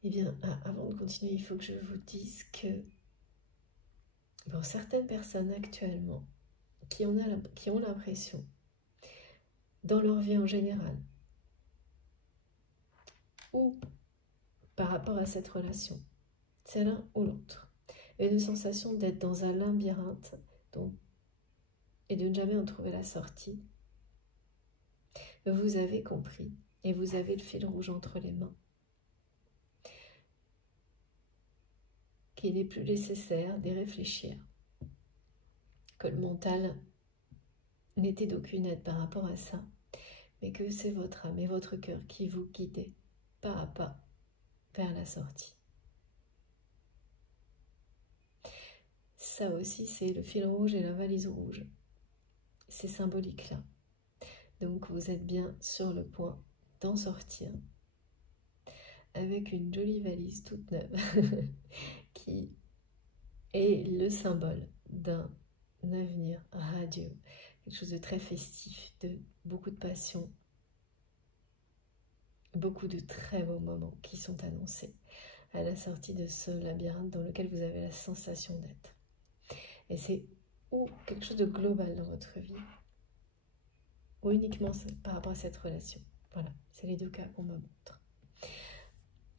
Eh bien, avant de continuer, il faut que je vous dise que pour certaines personnes actuellement qui ont l'impression, dans leur vie en général, ou par rapport à cette relation, c'est l'un ou l'autre, une sensation d'être dans un labyrinthe et de ne jamais en trouver la sortie, vous avez compris et vous avez le fil rouge entre les mains, qu'il n'est plus nécessaire d'y réfléchir, que le mental n'était d'aucune aide par rapport à ça, mais que c'est votre âme et votre cœur qui vous guidez pas à pas vers la sortie. Ça aussi, c'est le fil rouge et la valise rouge. C'est symbolique là. Donc vous êtes bien sur le point d'en sortir avec une jolie valise toute neuve qui est le symbole d'un avenir radieux, quelque chose de très festif, de beaucoup de passion, beaucoup de très beaux moments qui sont annoncés à la sortie de ce labyrinthe dans lequel vous avez la sensation d'être. Et c'est ou quelque chose de global dans votre vie, ou uniquement par rapport à cette relation. Voilà, c'est les deux cas qu'on me montre.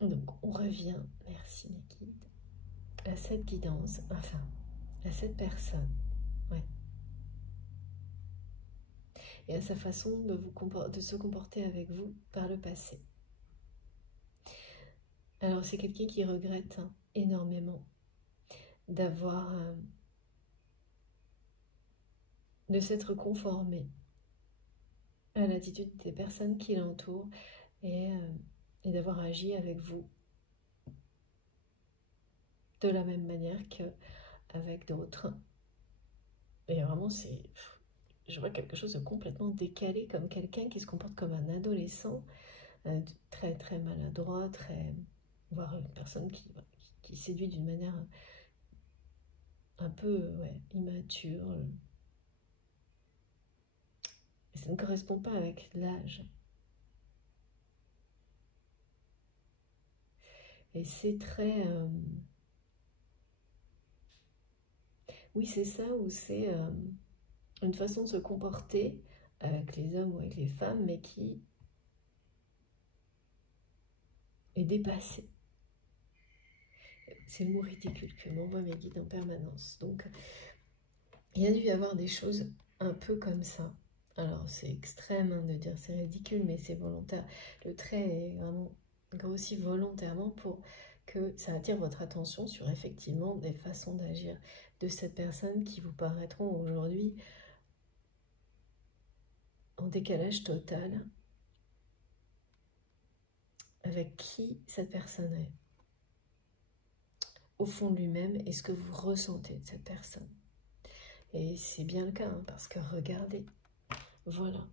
Donc, on revient, merci Nikki, à cette guidance, enfin, à cette personne. Ouais. Et à sa façon de se comporter avec vous par le passé. Alors c'est quelqu'un qui regrette énormément d'avoir, de s'être conformé à l'attitude des personnes qui l'entourent et d'avoir agi avec vous de la même manière qu'avec d'autres. Et vraiment, je vois quelque chose de complètement décalé, comme quelqu'un qui se comporte comme un adolescent, très très maladroit, voire une personne qui séduit d'une manière un peu immature. Et ça ne correspond pas avec l'âge. Et c'est très... oui, c'est ça, ou c'est une façon de se comporter avec les hommes ou avec les femmes, mais qui est dépassée. C'est le mot ridicule que m'envoient mes guides en permanence. Donc, il y a dû y avoir des choses un peu comme ça. Alors, c'est extrême de dire c'est ridicule, mais c'est volontaire. Le trait est vraiment grossi volontairement pour que ça attire votre attention sur effectivement des façons d'agir de cette personne qui vous paraîtront aujourd'hui en décalage total avec qui cette personne est, au fond de lui-même, et ce que vous ressentez de cette personne. Et c'est bien le cas, parce que regardez, voilà,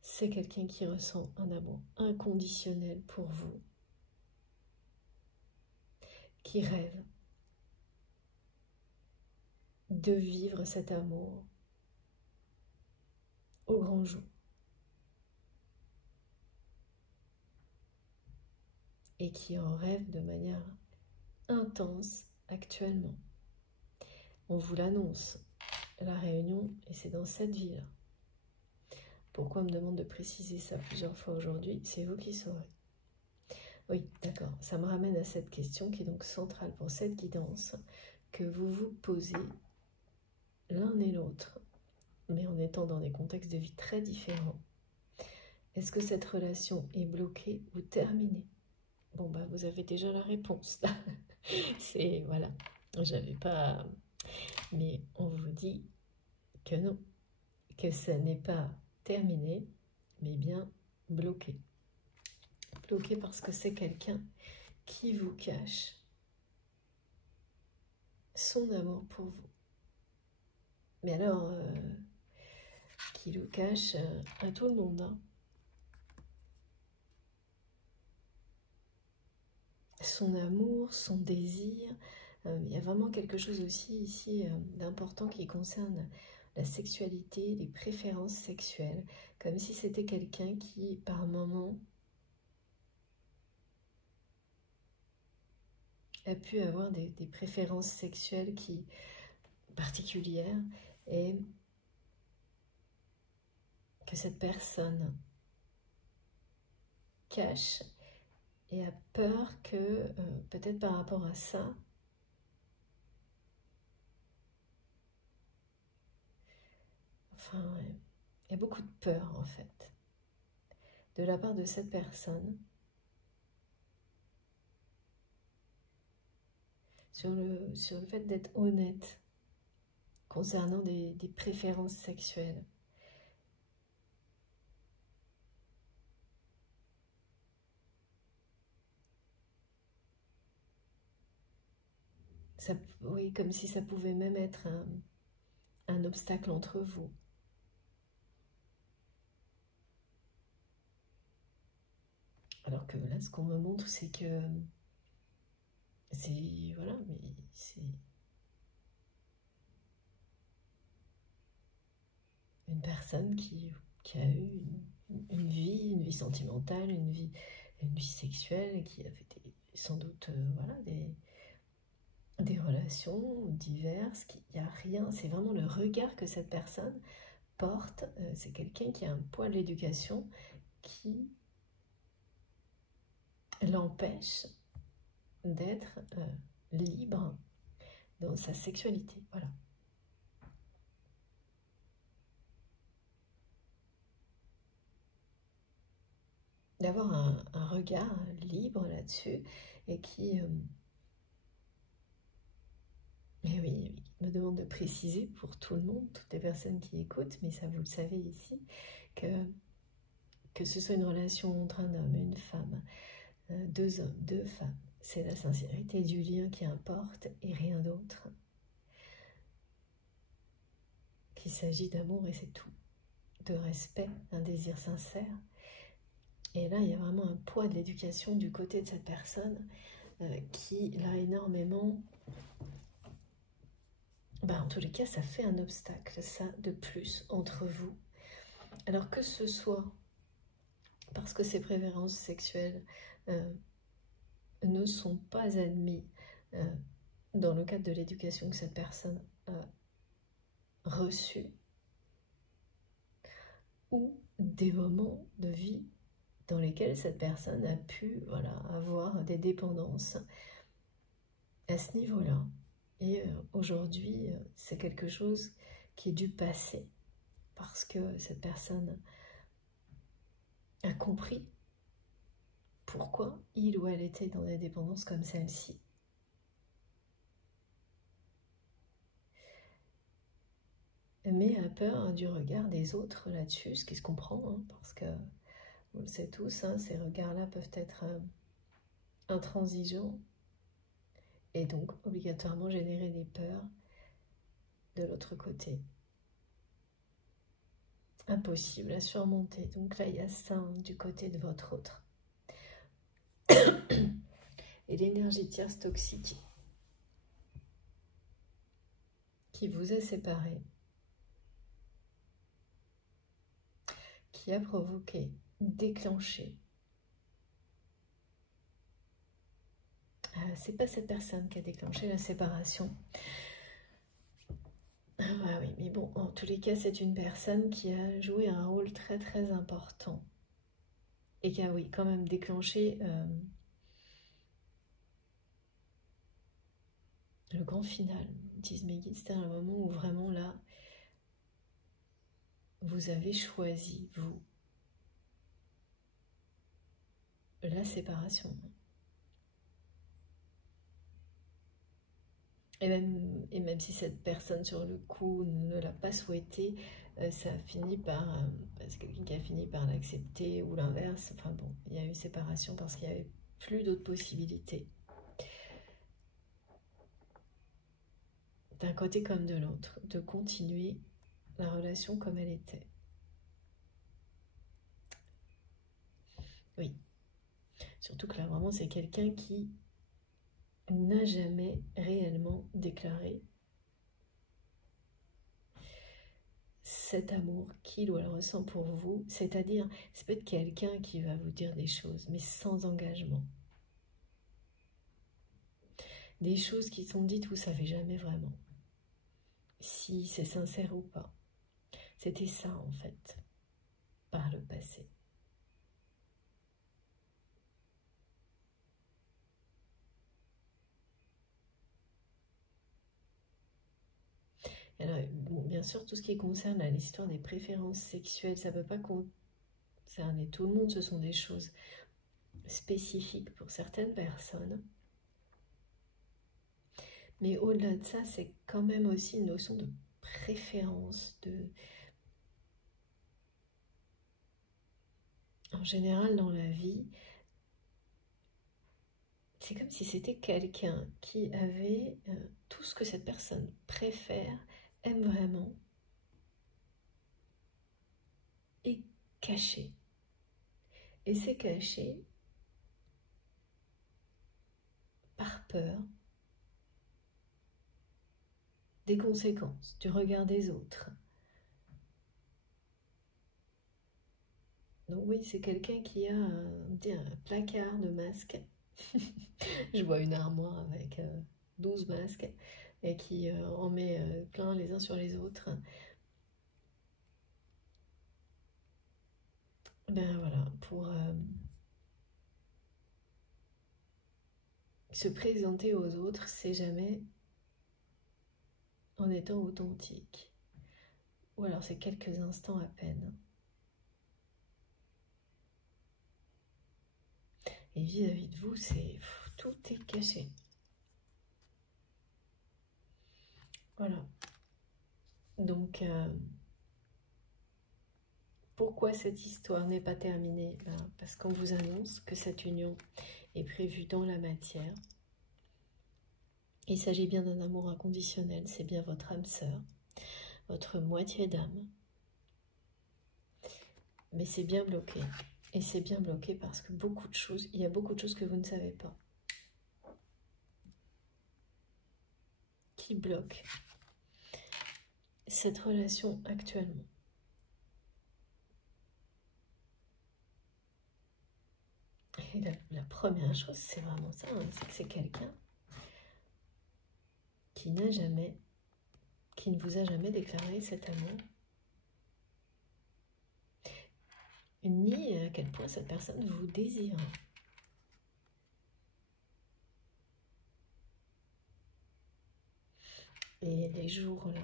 c'est quelqu'un qui ressent un amour inconditionnel pour vous, qui rêve de vivre cet amour au grand jour. Et qui en rêve de manière intense actuellement. On vous l'annonce, la réunion, et c'est dans cette ville. Pourquoi on me demande de préciser ça plusieurs fois aujourd'hui? C'est vous qui saurez. Oui, d'accord. Ça me ramène à cette question qui est donc centrale pour cette guidance, que vous vous posez l'un et l'autre, mais en étant dans des contextes de vie très différents. Est-ce que cette relation est bloquée ou terminée? Bon, bah, vous avez déjà la réponse. C'est, voilà, j'avais pas... Mais on vous dit que non, que ça n'est pas terminé, mais bien bloqué. Bloqué parce que c'est quelqu'un qui vous cache son amour pour vous. Mais alors, qui le cache à tout le monde. Hein. Son amour, son désir. Il y a vraiment quelque chose aussi ici d'important qui concerne la sexualité, les préférences sexuelles. Comme si c'était quelqu'un qui, par moment, a pu avoir des préférences sexuelles particulières et que cette personne cache et a peur que, peut-être par rapport à ça, enfin, ouais, il y a beaucoup de peur en fait, de la part de cette personne, sur le fait d'être honnête concernant des préférences sexuelles. Ça, oui, comme si ça pouvait même être un obstacle entre vous. Alors que là, ce qu'on me montre, c'est que voilà, mais c'est une personne qui a eu une vie sentimentale, une vie sexuelle, qui a fait sans doute voilà, des relations diverses, il n'y a rien, c'est vraiment le regard que cette personne porte, c'est quelqu'un qui a un poids de l'éducation qui l'empêche d'être libre dans sa sexualité. Voilà. D'avoir un regard libre là-dessus et qui... Et oui, il me demande de préciser pour tout le monde, toutes les personnes qui écoutent, mais ça vous le savez ici, que ce soit une relation entre un homme et une femme, deux hommes, deux femmes, c'est la sincérité du lien qui importe et rien d'autre. Qu'il s'agit d'amour et c'est tout, de respect, un désir sincère. Et là, il y a vraiment un poids de l'éducation du côté de cette personne qui l'a énormément... en tous les cas, ça fait un obstacle, ça, de plus entre vous. Alors que ce soit parce que ses préférences sexuelles ne sont pas admises dans le cadre de l'éducation que cette personne a reçue, ou des moments de vie dans lesquels cette personne a pu avoir des dépendances à ce niveau-là. Et aujourd'hui, c'est quelque chose qui est du passé, parce que cette personne a compris pourquoi il ou elle était dans des dépendances comme celle-ci. Mais a peur du regard des autres là-dessus, ce qui se comprend, hein, parce que, on le sait tous, hein, ces regards-là peuvent être intransigeants, et donc obligatoirement générer des peurs de l'autre côté. Impossible à surmonter. Donc là, il y a ça du côté de votre autre. Et l'énergie tierce toxique qui vous a séparé, qui a provoqué, déclenché. C'est pas cette personne qui a déclenché la séparation. Ah oui, mais bon, en tous les cas, c'est une personne qui a joué un rôle très très important et qui a, oui, quand même déclenché le grand final, disent mes guides. C'est un moment où vraiment là, vous avez choisi, vous, la séparation. Et même si cette personne, sur le coup, ne l'a pas souhaité, ça a fini par... c'est quelqu'un qui a fini par l'accepter, ou l'inverse. Enfin bon, il y a eu séparation parce qu'il n'y avait plus d'autres possibilités. D'un côté comme de l'autre, de continuer la relation comme elle était. Oui. Surtout que là, vraiment, c'est quelqu'un qui n'a jamais réellement déclaré cet amour qu'il ou elle ressent pour vous, c'est-à-dire, c'est peut-être quelqu'un qui va vous dire des choses, mais sans engagement. Des choses qui sont dites, vous ne savez jamais vraiment si c'est sincère ou pas. C'était ça, en fait, par le passé. Alors, bon, bien sûr, tout ce qui concerne l'histoire des préférences sexuelles, ça ne peut pas concerner tout le monde, ce sont des choses spécifiques pour certaines personnes. Mais au-delà de ça, c'est quand même aussi une notion de préférence, En général, dans la vie, c'est comme si c'était quelqu'un qui avait tout ce que cette personne préfère, aime vraiment, et caché. Et c'est caché par peur des conséquences, du regard des autres. Donc oui, c'est quelqu'un qui a un placard de masques. Je vois une armoire avec 12 masques et qui en met plein les uns sur les autres. Ben voilà, pour se présenter aux autres, c'est jamais en étant authentique. Ou alors c'est quelques instants à peine. Et vis-à-vis de vous, c'est tout est caché. Voilà. Donc, pourquoi cette histoire n'est pas terminée? Parce qu'on vous annonce que cette union est prévue dans la matière. Il s'agit bien d'un amour inconditionnel, c'est bien votre âme sœur, votre moitié d'âme. Mais c'est bien bloqué. Et c'est bien bloqué parce que il y a beaucoup de choses que vous ne savez pas. Qui bloquent cette relation actuellement. Et la première chose, c'est vraiment ça, hein, c'est que c'est quelqu'un qui ne vous a jamais déclaré cet amour, ni à quel point cette personne vous désire. Et les jours là,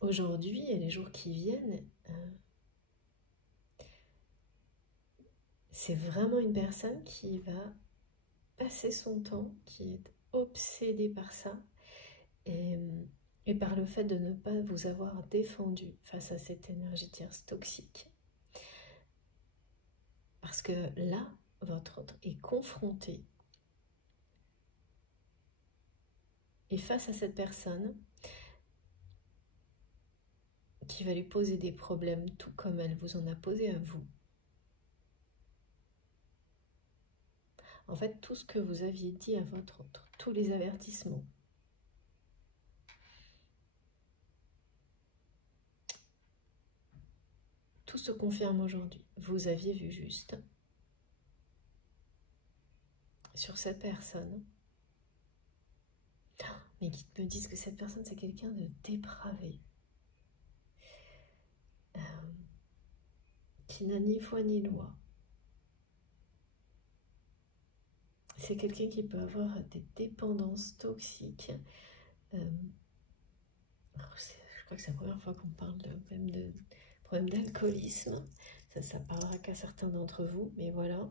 aujourd'hui et les jours qui viennent, c'est vraiment une personne qui va passer son temps, qui est obsédée par ça, et par le fait de ne pas vous avoir défendu face à cette énergie tierce toxique. Parce que là, votre autre est confronté. Et face à cette personne qui va lui poser des problèmes, tout comme elle vous en a posé à vous. En fait, tout ce que vous aviez dit à votre autre, tous les avertissements, tout se confirme aujourd'hui. Vous aviez vu juste sur cette personne, mais qui me disent que cette personne, c'est quelqu'un de dépravé, qui n'a ni foi ni loi. C'est quelqu'un qui peut avoir des dépendances toxiques. Je crois que c'est la première fois qu'on parle de problème d'alcoolisme. Ça parlera qu'à certains d'entre vous, mais voilà.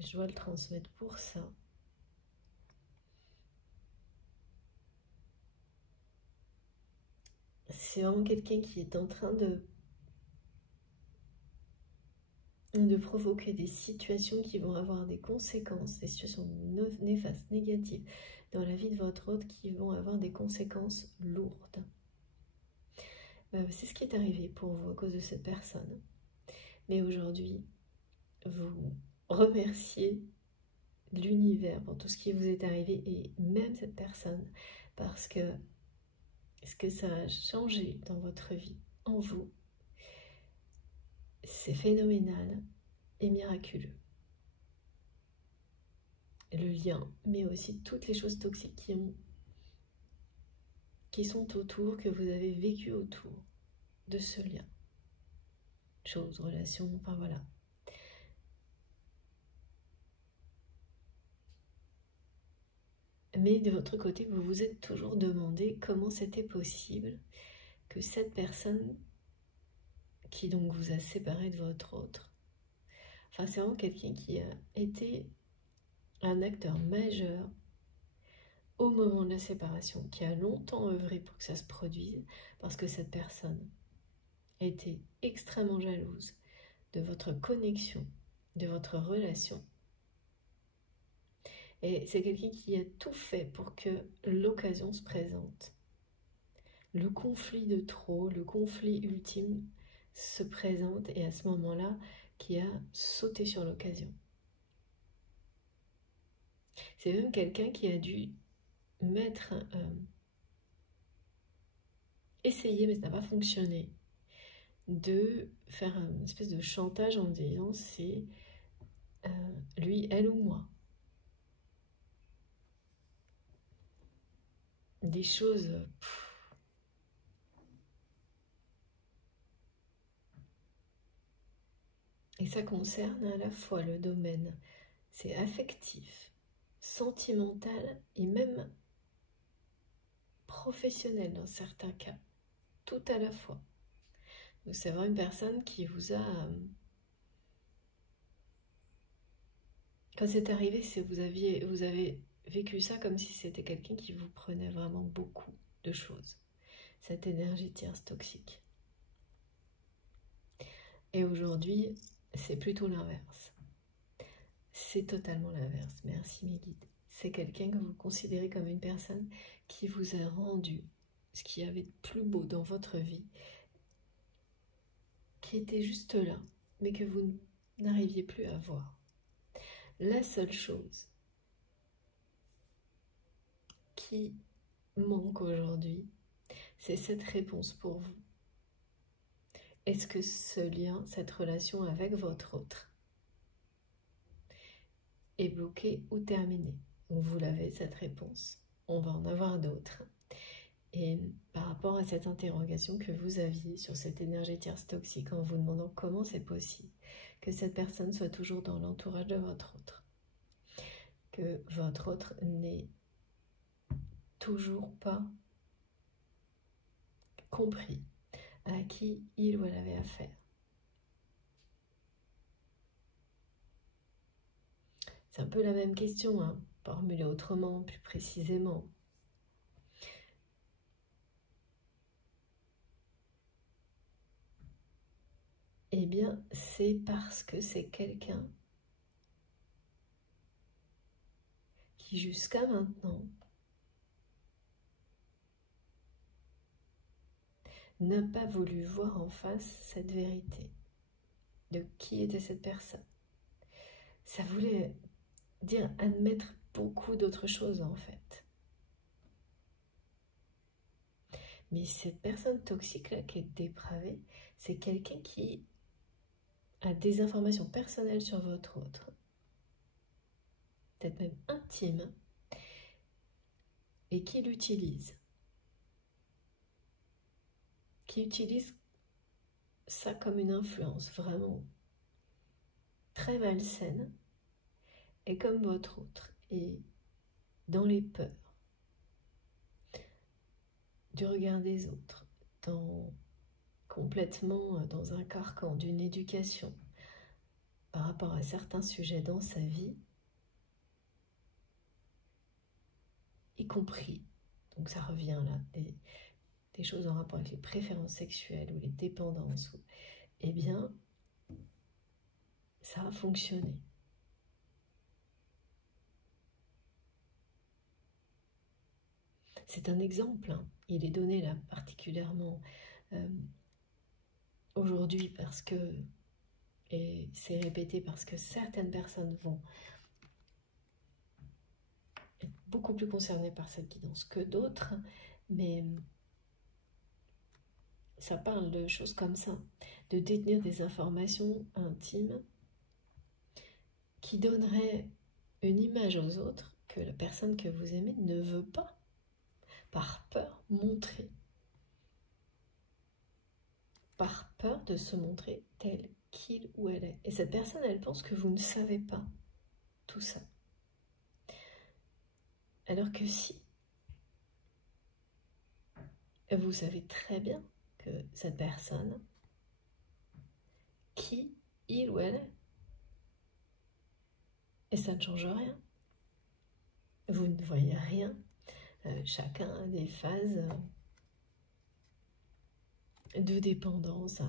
Je dois le transmettre pour ça. C'est vraiment quelqu'un qui est en train de provoquer des situations qui vont avoir des conséquences, des situations néfastes, négatives dans la vie de votre autre qui vont avoir des conséquences lourdes. C'est ce qui est arrivé pour vous à cause de cette personne. Mais aujourd'hui, vous remerciez l'univers pour tout ce qui vous est arrivé et même cette personne parce que ce que ça a changé dans votre vie, en vous, c'est phénoménal et miraculeux. Le lien, mais aussi toutes les choses toxiques qui sont autour, que vous avez vécu autour de ce lien. Choses, relations, enfin voilà. Mais de votre côté, vous vous êtes toujours demandé comment c'était possible que cette personne qui donc vous a séparé de votre autre, enfin c'est vraiment quelqu'un qui a été un acteur majeur au moment de la séparation, qui a longtemps œuvré pour que ça se produise, parce que cette personne était extrêmement jalouse de votre connexion, de votre relation. Et c'est quelqu'un qui a tout fait pour que l'occasion se présente. Le conflit de trop, le conflit ultime se présente et à ce moment-là, qui a sauté sur l'occasion. C'est même quelqu'un qui a dû essayer, mais ça n'a pas fonctionné, de faire une espèce de chantage en disant c'est lui, elle ou moi. Des choses... Et ça concerne à la fois le domaine, c'est affectif, sentimental et même professionnel dans certains cas, tout à la fois. Donc c'est vraiment une personne qui vous a... Quand c'est arrivé, vous avez vécu ça comme si c'était quelqu'un qui vous prenait vraiment beaucoup de choses. Cette énergie tierce toxique. Et aujourd'hui, c'est plutôt l'inverse. C'est totalement l'inverse. Merci mes guides. C'est quelqu'un que vous considérez comme une personne qui vous a rendu ce qu'il y avait de plus beau dans votre vie, qui était juste là, mais que vous n'arriviez plus à voir. La seule chose qui manque aujourd'hui, c'est cette réponse pour vous. Est-ce que ce lien, cette relation avec votre autre est bloqué ou terminé? Donc vous l'avez, cette réponse. On va en avoir d'autres. Et par rapport à cette interrogation que vous aviez sur cette énergie tierce toxique, en vous demandant comment c'est possible que cette personne soit toujours dans l'entourage de votre autre, que votre autre n'ait toujours pas compris à qui il ou elle avait affaire. C'est un peu la même question, hein, formulée autrement, plus précisément. Eh bien, c'est parce que c'est quelqu'un qui, jusqu'à maintenant, n'a pas voulu voir en face cette vérité de qui était cette personne. Ça voulait dire admettre beaucoup d'autres choses en fait. Mais cette personne toxique là qui est dépravée, c'est quelqu'un qui a des informations personnelles sur votre autre, peut-être même intimes, et qui l'utilise. Qui utilise ça comme une influence vraiment très malsaine, et comme votre autre est dans les peurs du regard des autres, complètement dans un carcan d'une éducation par rapport à certains sujets dans sa vie, y compris, donc ça revient là, des choses en rapport avec les préférences sexuelles ou les dépendances, eh bien, ça a fonctionné. C'est un exemple, hein. Il est donné là particulièrement aujourd'hui parce que, et c'est répété parce que certaines personnes vont être beaucoup plus concernées par cette guidance que d'autres, mais ça parle de choses comme ça, de détenir des informations intimes qui donneraient une image aux autres que la personne que vous aimez ne veut pas, par peur, montrer. Par peur de se montrer telle qu'il ou elle est. Et cette personne, elle pense que vous ne savez pas tout ça. Alors que si, vous savez très bien que cette personne, qui il ou elle est, et ça ne change rien. Vous ne voyez rien. Chacun a des phases de dépendance à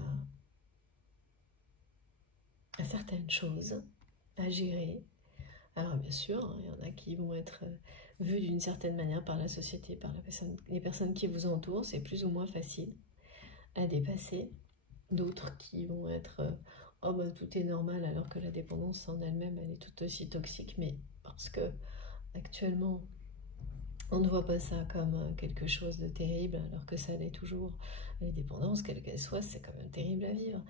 certaines choses à gérer. Alors bien sûr, il y en a qui vont être vus d'une certaine manière par la société, par les personnes qui vous entourent, c'est plus ou moins facile à dépasser. D'autres qui vont être oh ben tout est normal, alors que la dépendance en elle-même, elle est tout aussi toxique, mais parce que actuellement on ne voit pas ça comme quelque chose de terrible, alors que ça l'est toujours. Les dépendances, quelles qu'elles soient, c'est quand même terrible à vivre.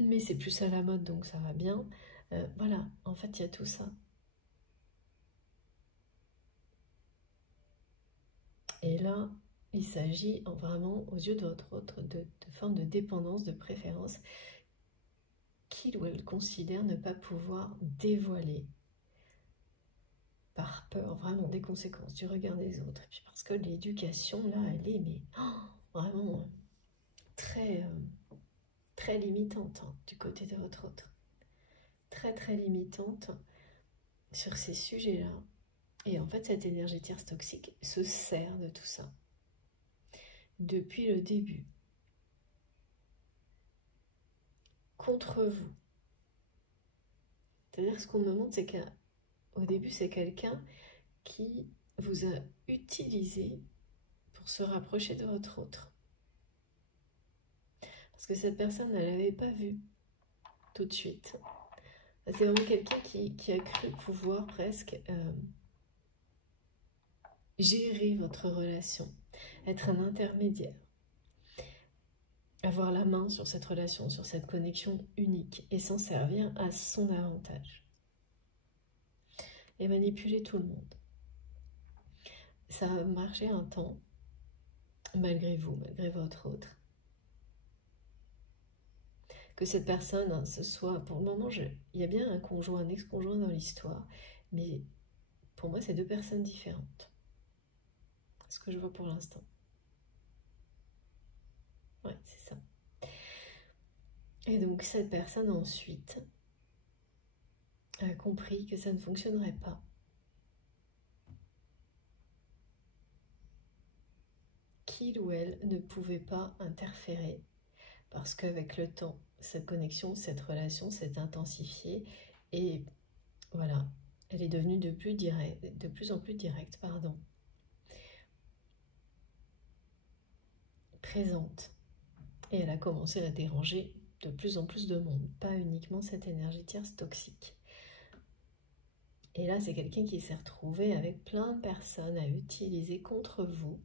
Mais c'est plus à la mode, donc ça va bien. Voilà, en fait, il y a tout ça. Et là, il s'agit vraiment, aux yeux de votre autre, de forme de dépendance, de préférence, qu'il ou elle considère ne pas pouvoir dévoiler par peur vraiment des conséquences du regard des autres. Et puis parce que l'éducation, là, elle est mais, vraiment très, très limitante hein, du côté de votre autre. Très, très limitante sur ces sujets-là. Et en fait, cette énergie tierce toxique se sert de tout ça. Depuis le début. Contre vous. C'est-à-dire ce qu'on me montre, c'est qu'au début, c'est quelqu'un qui vous a utilisé pour se rapprocher de votre autre. Parce que cette personne, elle n'avait pas vu tout de suite. C'est vraiment quelqu'un qui a cru pouvoir presque gérer votre relation, être un intermédiaire, avoir la main sur cette relation, sur cette connexion unique et s'en servir à son avantage. Et manipuler tout le monde. Ça a marché un temps, malgré vous, malgré votre autre. Que cette personne, hein, ce soit, pour le moment, il y a bien un conjoint, un ex-conjoint dans l'histoire, mais pour moi, c'est deux personnes différentes. Ce que je vois pour l'instant. Ouais, c'est ça. Et donc, cette personne, ensuite, a compris que ça ne fonctionnerait pas. Qu'il ou elle ne pouvait pas interférer, parce qu'avec le temps, cette connexion, cette relation s'est intensifiée, et voilà, elle est devenue de plus en plus directe, présente. Et elle a commencé à déranger de plus en plus de monde, pas uniquement cette énergie tierce toxique. Et là, c'est quelqu'un qui s'est retrouvé avec plein de personnes à utiliser contre vous.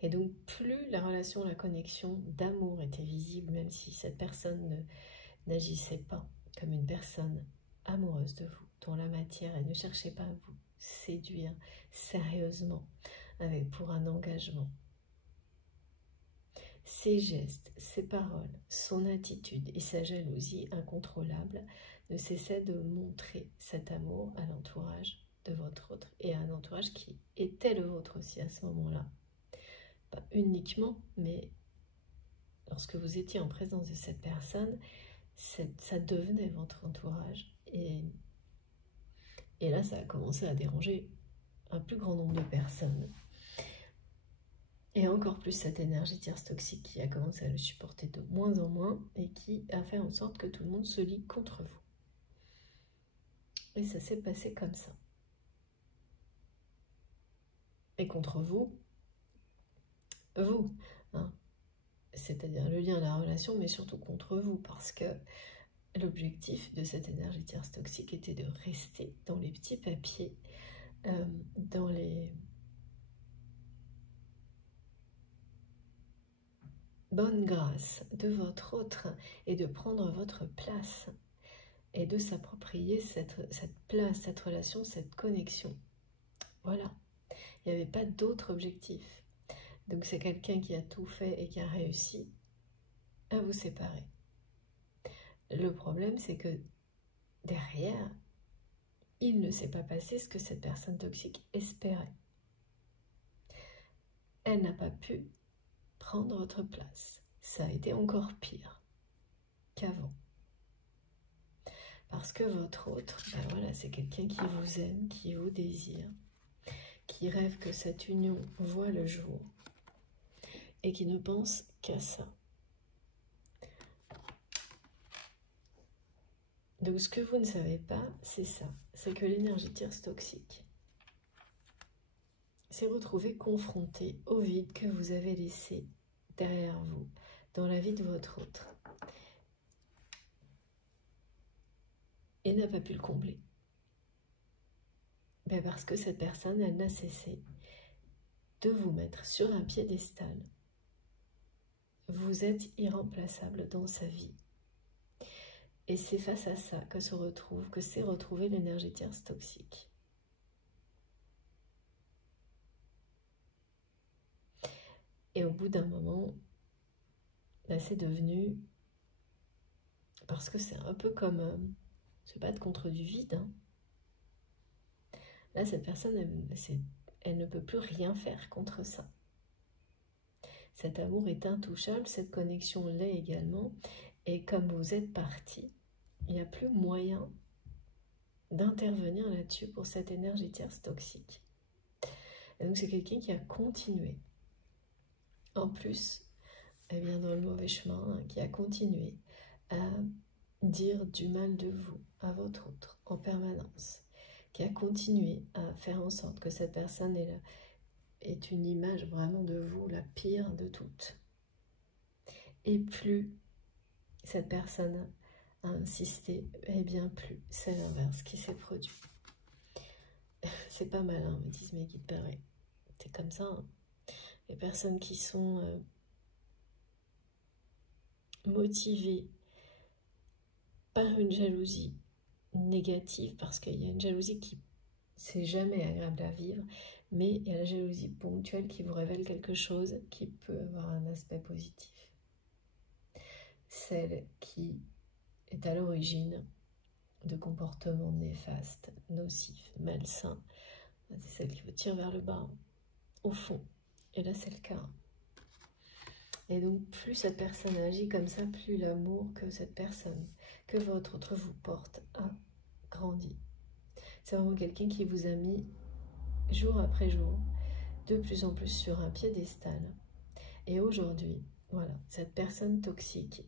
Et donc, plus la relation, la connexion d'amour était visible, même si cette personne n'agissait pas comme une personne amoureuse de vous, dont la matière, elle ne cherchait pas à vous séduire sérieusement, avec pour un engagement. Ses gestes, ses paroles, son attitude et sa jalousie incontrôlable ne cessaient de montrer cet amour à l'entourage de votre autre et à un entourage qui était le vôtre aussi à ce moment-là. Pas uniquement, mais lorsque vous étiez en présence de cette personne, ça devenait votre entourage. Et là, ça a commencé à déranger un plus grand nombre de personnes. Et encore plus cette énergie tierce toxique qui a commencé à le supporter de moins en moins et qui a fait en sorte que tout le monde se lie contre vous. Et ça s'est passé comme ça. Et contre vous, hein, c'est-à-dire le lien, la relation, mais surtout contre vous, parce que l'objectif de cette énergie tierce toxique était de rester dans les petits papiers, dans les bonnes grâces de votre autre et de prendre votre place et de s'approprier cette place, cette relation, cette connexion. Voilà, il n'y avait pas d'autre objectif. Donc c'est quelqu'un qui a tout fait et qui a réussi à vous séparer. Le problème, c'est que derrière, il ne s'est pas passé ce que cette personne toxique espérait. Elle n'a pas pu prendre votre place. Ça a été encore pire qu'avant. Parce que votre autre, ben voilà, c'est quelqu'un qui vous aime, qui vous désire, qui rêve que cette union voit le jour et qui ne pense qu'à ça. Donc ce que vous ne savez pas, c'est ça, c'est que l'énergie tierce toxique s'est retrouvée confrontée au vide que vous avez laissé derrière vous, dans la vie de votre autre, et n'a pas pu le combler. Ben parce que cette personne, elle n'a cessé de vous mettre sur un piédestal. Vous êtes irremplaçable dans sa vie. Et c'est face à ça que s'est retrouvée l'énergie tierce toxique. Et au bout d'un moment, ben c'est devenu, parce que c'est un peu comme se battre contre du vide. Hein. Là, cette personne, elle ne peut plus rien faire contre ça. Cet amour est intouchable, cette connexion l'est également. Et comme vous êtes parti, il n'y a plus moyen d'intervenir là-dessus pour cette énergie tierce toxique. Et donc c'est quelqu'un qui a continué. En plus, eh bien dans le mauvais chemin, hein, qui a continué à dire du mal de vous à votre autre en permanence, qui a continué à faire en sorte que cette personne est une image vraiment de vous, la pire de toutes. Et plus cette personne a insisté, eh bien plus c'est l'inverse qui s'est produit. C'est pas malin, me disent mes guides pareils. C'est comme ça. Hein. Les personnes qui sont motivées par une jalousie négative, parce qu'il y a une jalousie qui c'est jamais agréable à vivre, mais il y a la jalousie ponctuelle qui vous révèle quelque chose qui peut avoir un aspect positif. Celle qui est à l'origine de comportements néfastes, nocifs, malsains, c'est celle qui vous tire vers le bas, au fond. Et là, c'est le cas. Et donc, plus cette personne agit comme ça, plus l'amour que cette personne, que votre autre vous porte, a grandi. C'est vraiment quelqu'un qui vous a mis, jour après jour, de plus en plus sur un piédestal. Et aujourd'hui, voilà, cette personne toxique,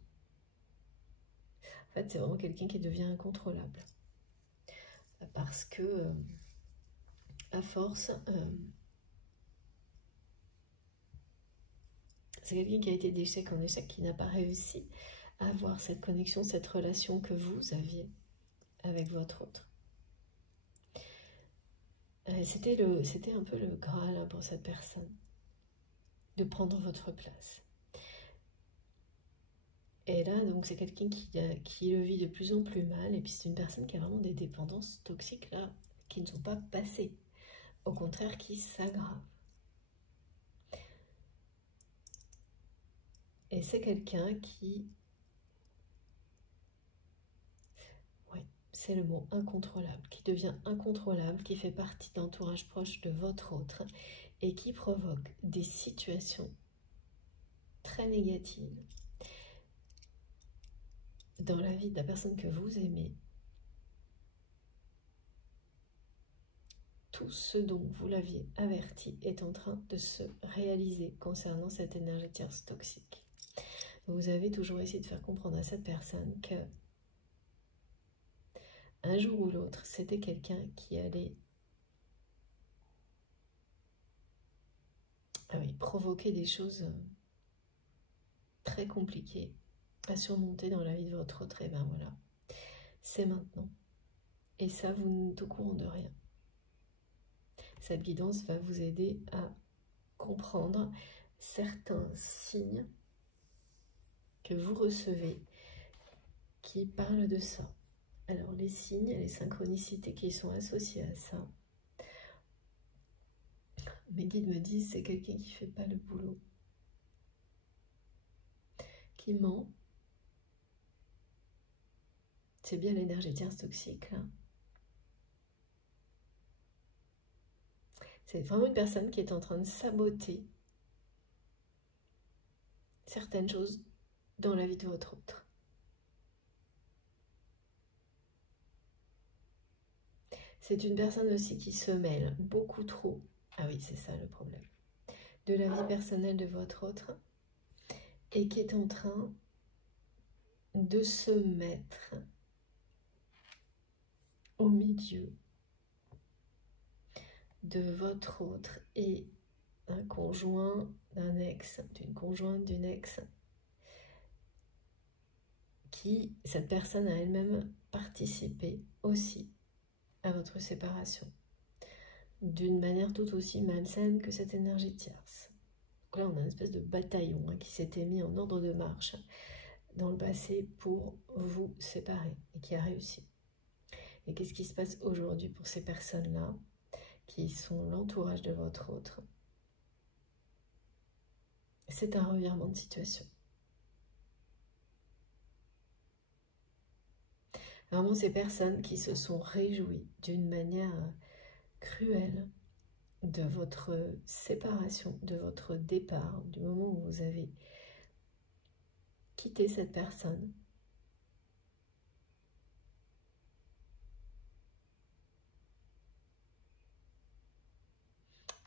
en fait, c'est vraiment quelqu'un qui devient incontrôlable. Parce que, à force, c'est quelqu'un qui a été d'échec en échec, qui n'a pas réussi à avoir cette connexion, cette relation que vous aviez avec votre autre. C'était un peu le Graal hein, pour cette personne, de prendre votre place. Et là, donc, c'est quelqu'un qui le vit de plus en plus mal, et puis c'est une personne qui a vraiment des dépendances toxiques, là, qui ne sont pas passées, au contraire, qui s'aggravent. Et c'est quelqu'un qui... Ouais, c'est le mot incontrôlable, qui devient incontrôlable, qui fait partie d'entourage proche de votre autre, et qui provoque des situations très négatives dans la vie de la personne que vous aimez. Tout ce dont vous l'aviez averti est en train de se réaliser concernant cette énergie tierce toxique. Vous avez toujours essayé de faire comprendre à cette personne que un jour ou l'autre, c'était quelqu'un qui allait provoquer des choses très compliquées à surmonter dans la vie de votre autre. Et ben voilà, c'est maintenant. Et ça, vous n'êtes au courant de rien. Cette guidance va vous aider à comprendre certains signes que vous recevez qui parlent de ça. Alors les signes, les synchronicités qui sont associées à ça, mes guides me disent c'est quelqu'un qui ne fait pas le boulot, qui ment. C'est bien l'énergie tierce toxique là. C'est vraiment une personne qui est en train de saboter certaines choses dans la vie de votre autre. C'est une personne aussi qui se mêle beaucoup trop, ah oui c'est ça le problème, de la vie personnelle de votre autre et qui est en train de se mettre au milieu de votre autre et d'un conjoint, d'un ex, d'une conjointe, d'une ex, qui, cette personne a elle-même participé aussi à votre séparation, d'une manière tout aussi malsaine que cette énergie tierce. Donc là, on a une espèce de bataillon hein, qui s'était mis en ordre de marche dans le passé pour vous séparer et qui a réussi. Et qu'est-ce qui se passe aujourd'hui pour ces personnes-là qui sont l'entourage de votre autre? C'est un revirement de situation. Vraiment ces personnes qui se sont réjouies d'une manière cruelle de votre séparation, de votre départ, du moment où vous avez quitté cette personne.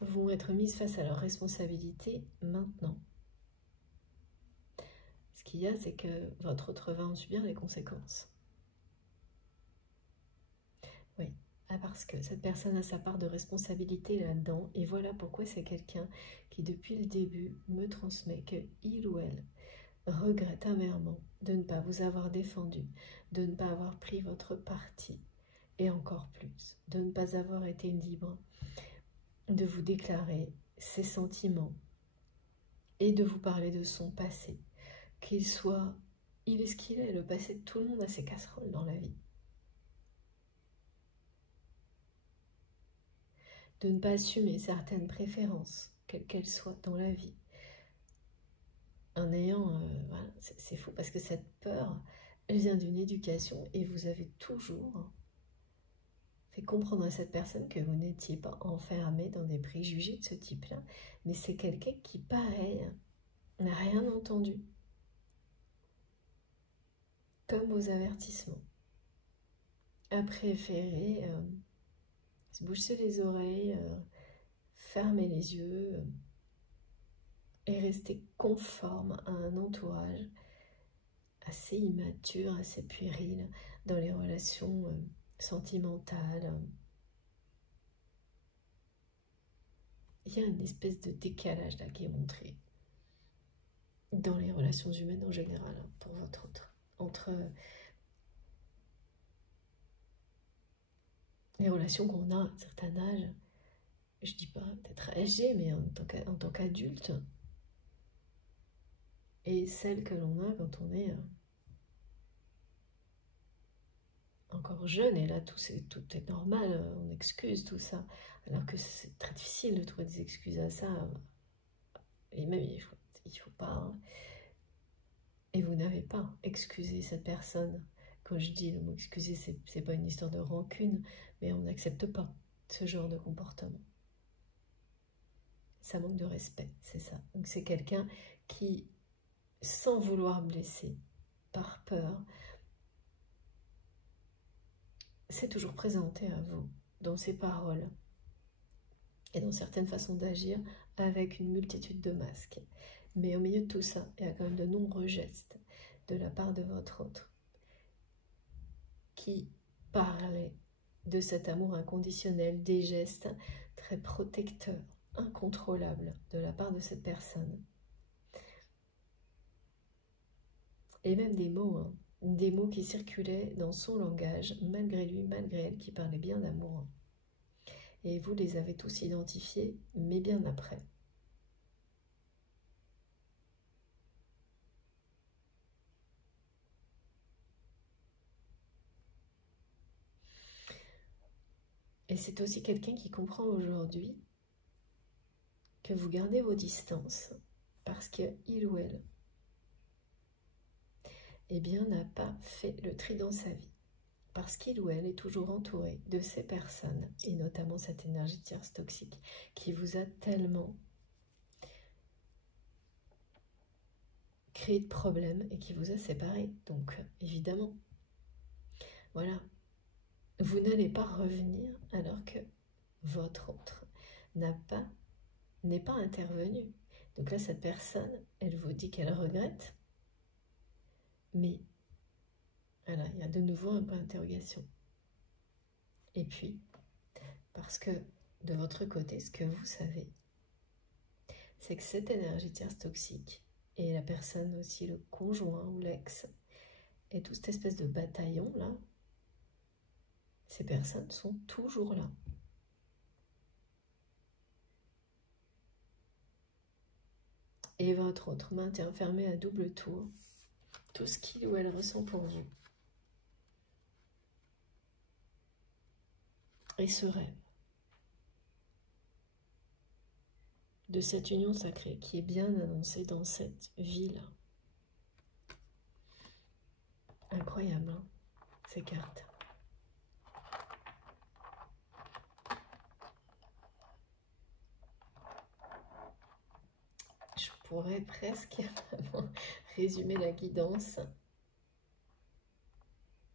Vont être mises face à leurs responsabilités maintenant. Ce qu'il y a, c'est que votre autre va en subir les conséquences. Oui, parce que cette personne a sa part de responsabilité là-dedans, et voilà pourquoi c'est quelqu'un qui, depuis le début, me transmet que il ou elle regrette amèrement de ne pas vous avoir défendu, de ne pas avoir pris votre parti, et encore plus, de ne pas avoir été libre de vous déclarer ses sentiments et de vous parler de son passé. Qu'il soit, il est ce qu'il est, le passé de tout le monde a ses casseroles dans la vie. De ne pas assumer certaines préférences, quelles qu'elles soient dans la vie. En ayant, voilà, c'est fou parce que cette peur, elle vient d'une éducation et vous avez toujours fait comprendre à cette personne que vous n'étiez pas enfermé dans des préjugés de ce type-là, mais c'est quelqu'un qui, pareil, n'a rien entendu. Comme vos avertissements. A préféré se boucher les oreilles, fermer les yeux et rester conforme à un entourage assez immature, assez puéril dans les relations sentimentales. Il y a une espèce de décalage là qui est montré dans les relations humaines en général, pour votre autre, entre les relations qu'on a à un certain âge, je dis pas peut-être âgé, mais en tant qu'adulte, et celles que l'on a quand on est encore jeune, et là tout est normal, on excuse tout ça, alors que c'est très difficile de trouver des excuses à ça, et même il faut pas, hein. Et vous n'avez pas excusé cette personne. Quand je dis le mot excuser, c'est pas une histoire de rancune, mais on n'accepte pas ce genre de comportement. Ça manque de respect, c'est ça. Donc c'est quelqu'un qui, sans vouloir blesser, par peur, s'est toujours présenté à vous dans ses paroles et dans certaines façons d'agir avec une multitude de masques. Mais au milieu de tout ça, il y a quand même de nombreux gestes de la part de votre autre qui parlaient de cet amour inconditionnel, des gestes très protecteurs, incontrôlables de la part de cette personne. Et même des mots qui circulaient dans son langage, malgré lui, malgré elle, qui parlait bien d'amour. Et vous les avez tous identifiés, mais bien après. Et c'est aussi quelqu'un qui comprend aujourd'hui que vous gardez vos distances parce qu'il ou elle, eh bien, n'a pas fait le tri dans sa vie. Parce qu'il ou elle est toujours entouré de ces personnes, et notamment cette énergie tierce toxique, qui vous a tellement créé de problèmes et qui vous a séparés. Donc, évidemment, voilà, vous n'allez pas revenir alors que votre autre n'est pas intervenu. Donc là, cette personne, elle vous dit qu'elle regrette, mais voilà, il y a de nouveau un point d'interrogation. Et puis, parce que de votre côté, ce que vous savez, c'est que cette énergie tierce toxique, et la personne aussi, le conjoint ou l'ex, et toute cette espèce de bataillon là, ces personnes sont toujours là. Et votre autre maintient fermé à double tour tout ce qu'il ou elle ressent pour vous. Et ce rêve de cette union sacrée qui est bien annoncée dans cette ville. Incroyable, hein? ces cartes. Je pourrais presque vraiment résumer la guidance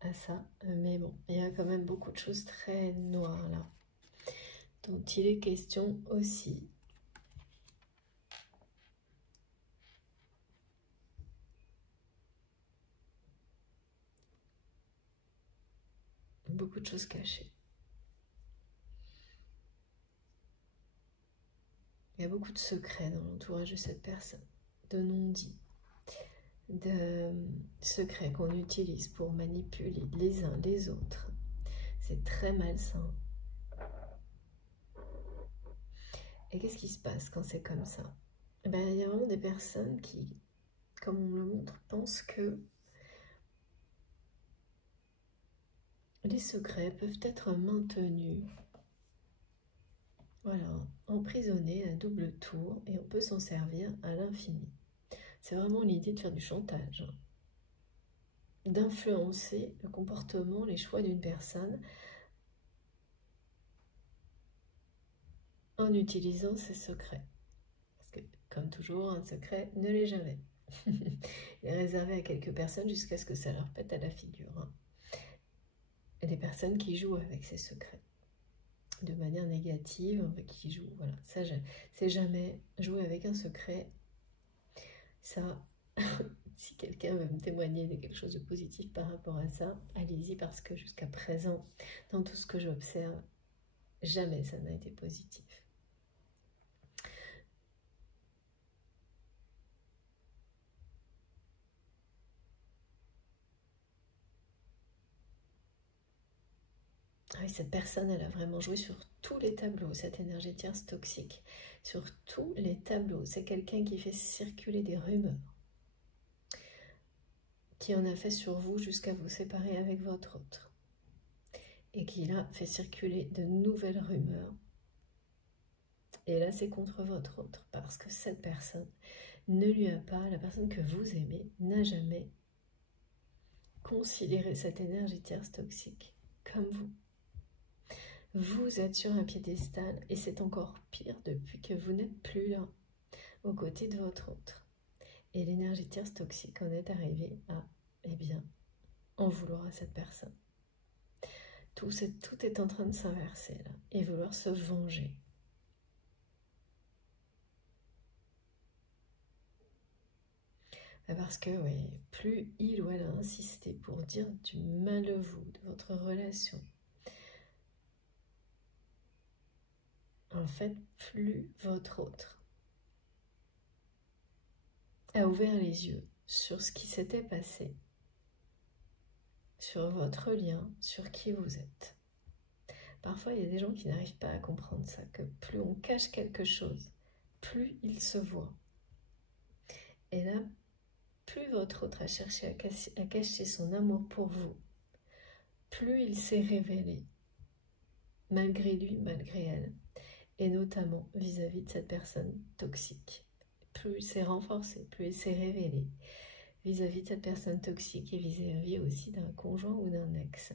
à ça, mais bon, il y a quand même beaucoup de choses très noires là, dont il est question aussi. Beaucoup de choses cachées. Il y a beaucoup de secrets dans l'entourage de cette personne, de non-dits, de secrets qu'on utilise pour manipuler les uns les autres. C'est très malsain. Et qu'est-ce qui se passe quand c'est comme ça? Eh bien, il y a vraiment des personnes qui, comme on le montre, pensent que les secrets peuvent être maintenus, voilà, emprisonnés à double tour, et on peut s'en servir à l'infini. C'est vraiment l'idée de faire du chantage, hein, d'influencer le comportement, les choix d'une personne en utilisant ses secrets. Parce que, comme toujours, un secret ne l'est jamais. Il est réservé à quelques personnes jusqu'à ce que ça leur pète à la figure, hein. Et des personnes qui jouent avec ces secrets de manière négative, qui jouent, voilà, ça c'est jamais jouer avec un secret. Ça, si quelqu'un veut me témoigner de quelque chose de positif par rapport à ça, allez-y, parce que jusqu'à présent, dans tout ce que j'observe, jamais ça n'a été positif. Ah oui, cette personne, elle a vraiment joué sur tous les tableaux, cette énergie tierce toxique. Sur tous les tableaux. C'est quelqu'un qui fait circuler des rumeurs, qui en a fait sur vous jusqu'à vous séparer avec votre autre. Et qui là fait circuler de nouvelles rumeurs. Et là, c'est contre votre autre. Parce que cette personne ne lui a pas, la personne que vous aimez, n'a jamais considéré cette énergie tierce toxique comme vous. Vous êtes sur un piédestal et c'est encore pire depuis que vous n'êtes plus là, aux côtés de votre autre. Et l'énergie tierce toxique en est arrivée à, eh bien, en vouloir à cette personne. Tout est en train de s'inverser là, et vouloir se venger. Parce que, oui, plus il ou elle a insisté pour dire du mal de vous, de votre relation, en fait, plus votre autre a ouvert les yeux sur ce qui s'était passé, sur votre lien, sur qui vous êtes. Parfois, il y a des gens qui n'arrivent pas à comprendre ça, que plus on cache quelque chose, plus il se voit. Et là, plus votre autre a cherché à cacher son amour pour vous, plus il s'est révélé, malgré lui, malgré elle, et notamment vis-à-vis de cette personne toxique. Plus il s'est renforcé, plus il s'est révélé vis-à-vis de cette personne toxique et vis-à-vis aussi d'un conjoint ou d'un ex.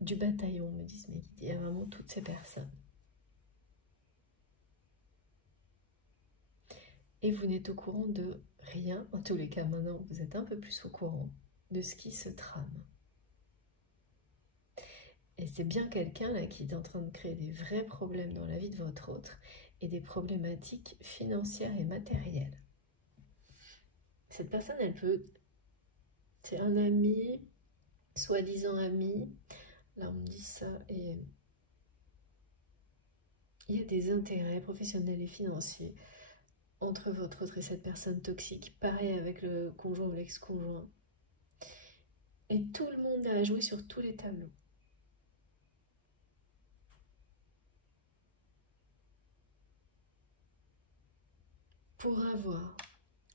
Du bataillon, me disent mes guides, il y a vraiment toutes ces personnes. Et vous n'êtes au courant de rien, en tous les cas maintenant vous êtes un peu plus au courant de ce qui se trame. Et c'est bien quelqu'un là qui est en train de créer des vrais problèmes dans la vie de votre autre et des problématiques financières et matérielles. Cette personne, elle peut... C'est un ami, soi-disant ami, là on me dit ça, et il y a des intérêts professionnels et financiers entre votre autre et cette personne toxique, pareil avec le conjoint ou l'ex-conjoint. Et tout le monde a joué sur tous les tableaux. Pour avoir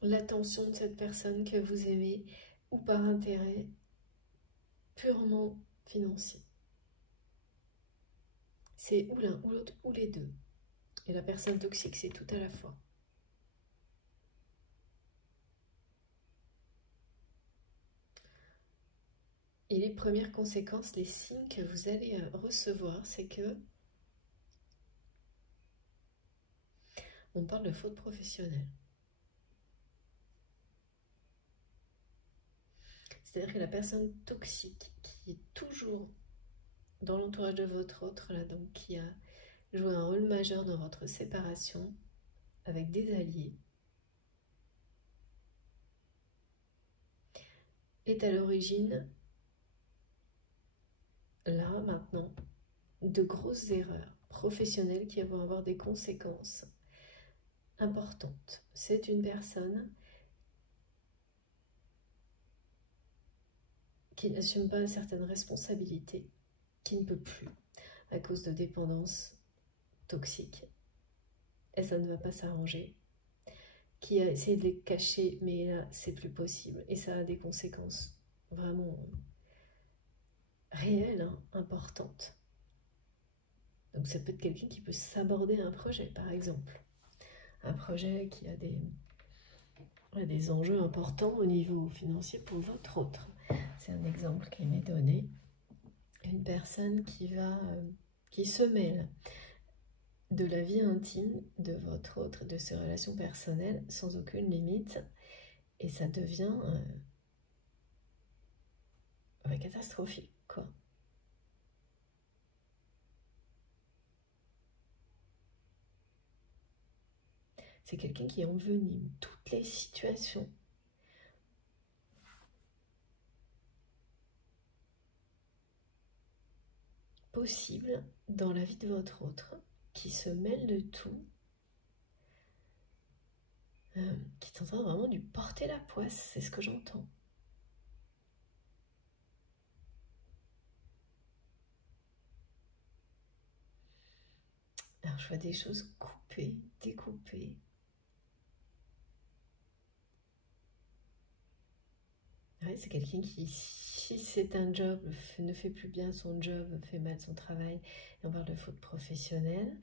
l'attention de cette personne que vous aimez ou par intérêt purement financier. C'est ou l'un ou l'autre ou les deux. Et la personne toxique, c'est tout à la fois. Et les premières conséquences, les signes que vous allez recevoir, c'est que on parle de faute professionnelle. C'est-à-dire que la personne toxique qui est toujours dans l'entourage de votre autre, là, donc qui a joué un rôle majeur dans votre séparation avec des alliés, est à l'origine, là, maintenant, de grosses erreurs professionnelles qui vont avoir des conséquences importantes. C'est une personne qui n'assume pas certaines responsabilités, qui ne peut plus à cause de dépendance toxique. Et ça ne va pas s'arranger. Qui a essayé de les cacher, mais là, c'est plus possible. Et ça a des conséquences vraiment réelles, hein, importantes. Donc ça peut être quelqu'un qui peut s'aborder un projet, par exemple. Un projet qui a des enjeux importants au niveau financier pour votre autre. C'est un exemple qui m'est donné. Une personne qui se mêle de la vie intime de votre autre, de ses relations personnelles, sans aucune limite. Et ça devient catastrophique, quoi. C'est quelqu'un qui envenime toutes les situations. Possibles dans la vie de votre autre, qui se mêle de tout, qui est en train vraiment de lui porter la poisse, c'est ce que j'entends. Alors je vois des choses coupées, découpées. Ouais, c'est quelqu'un qui, si c'est un job, ne fait plus bien son job, fait mal son travail, et on parle de faute professionnelle.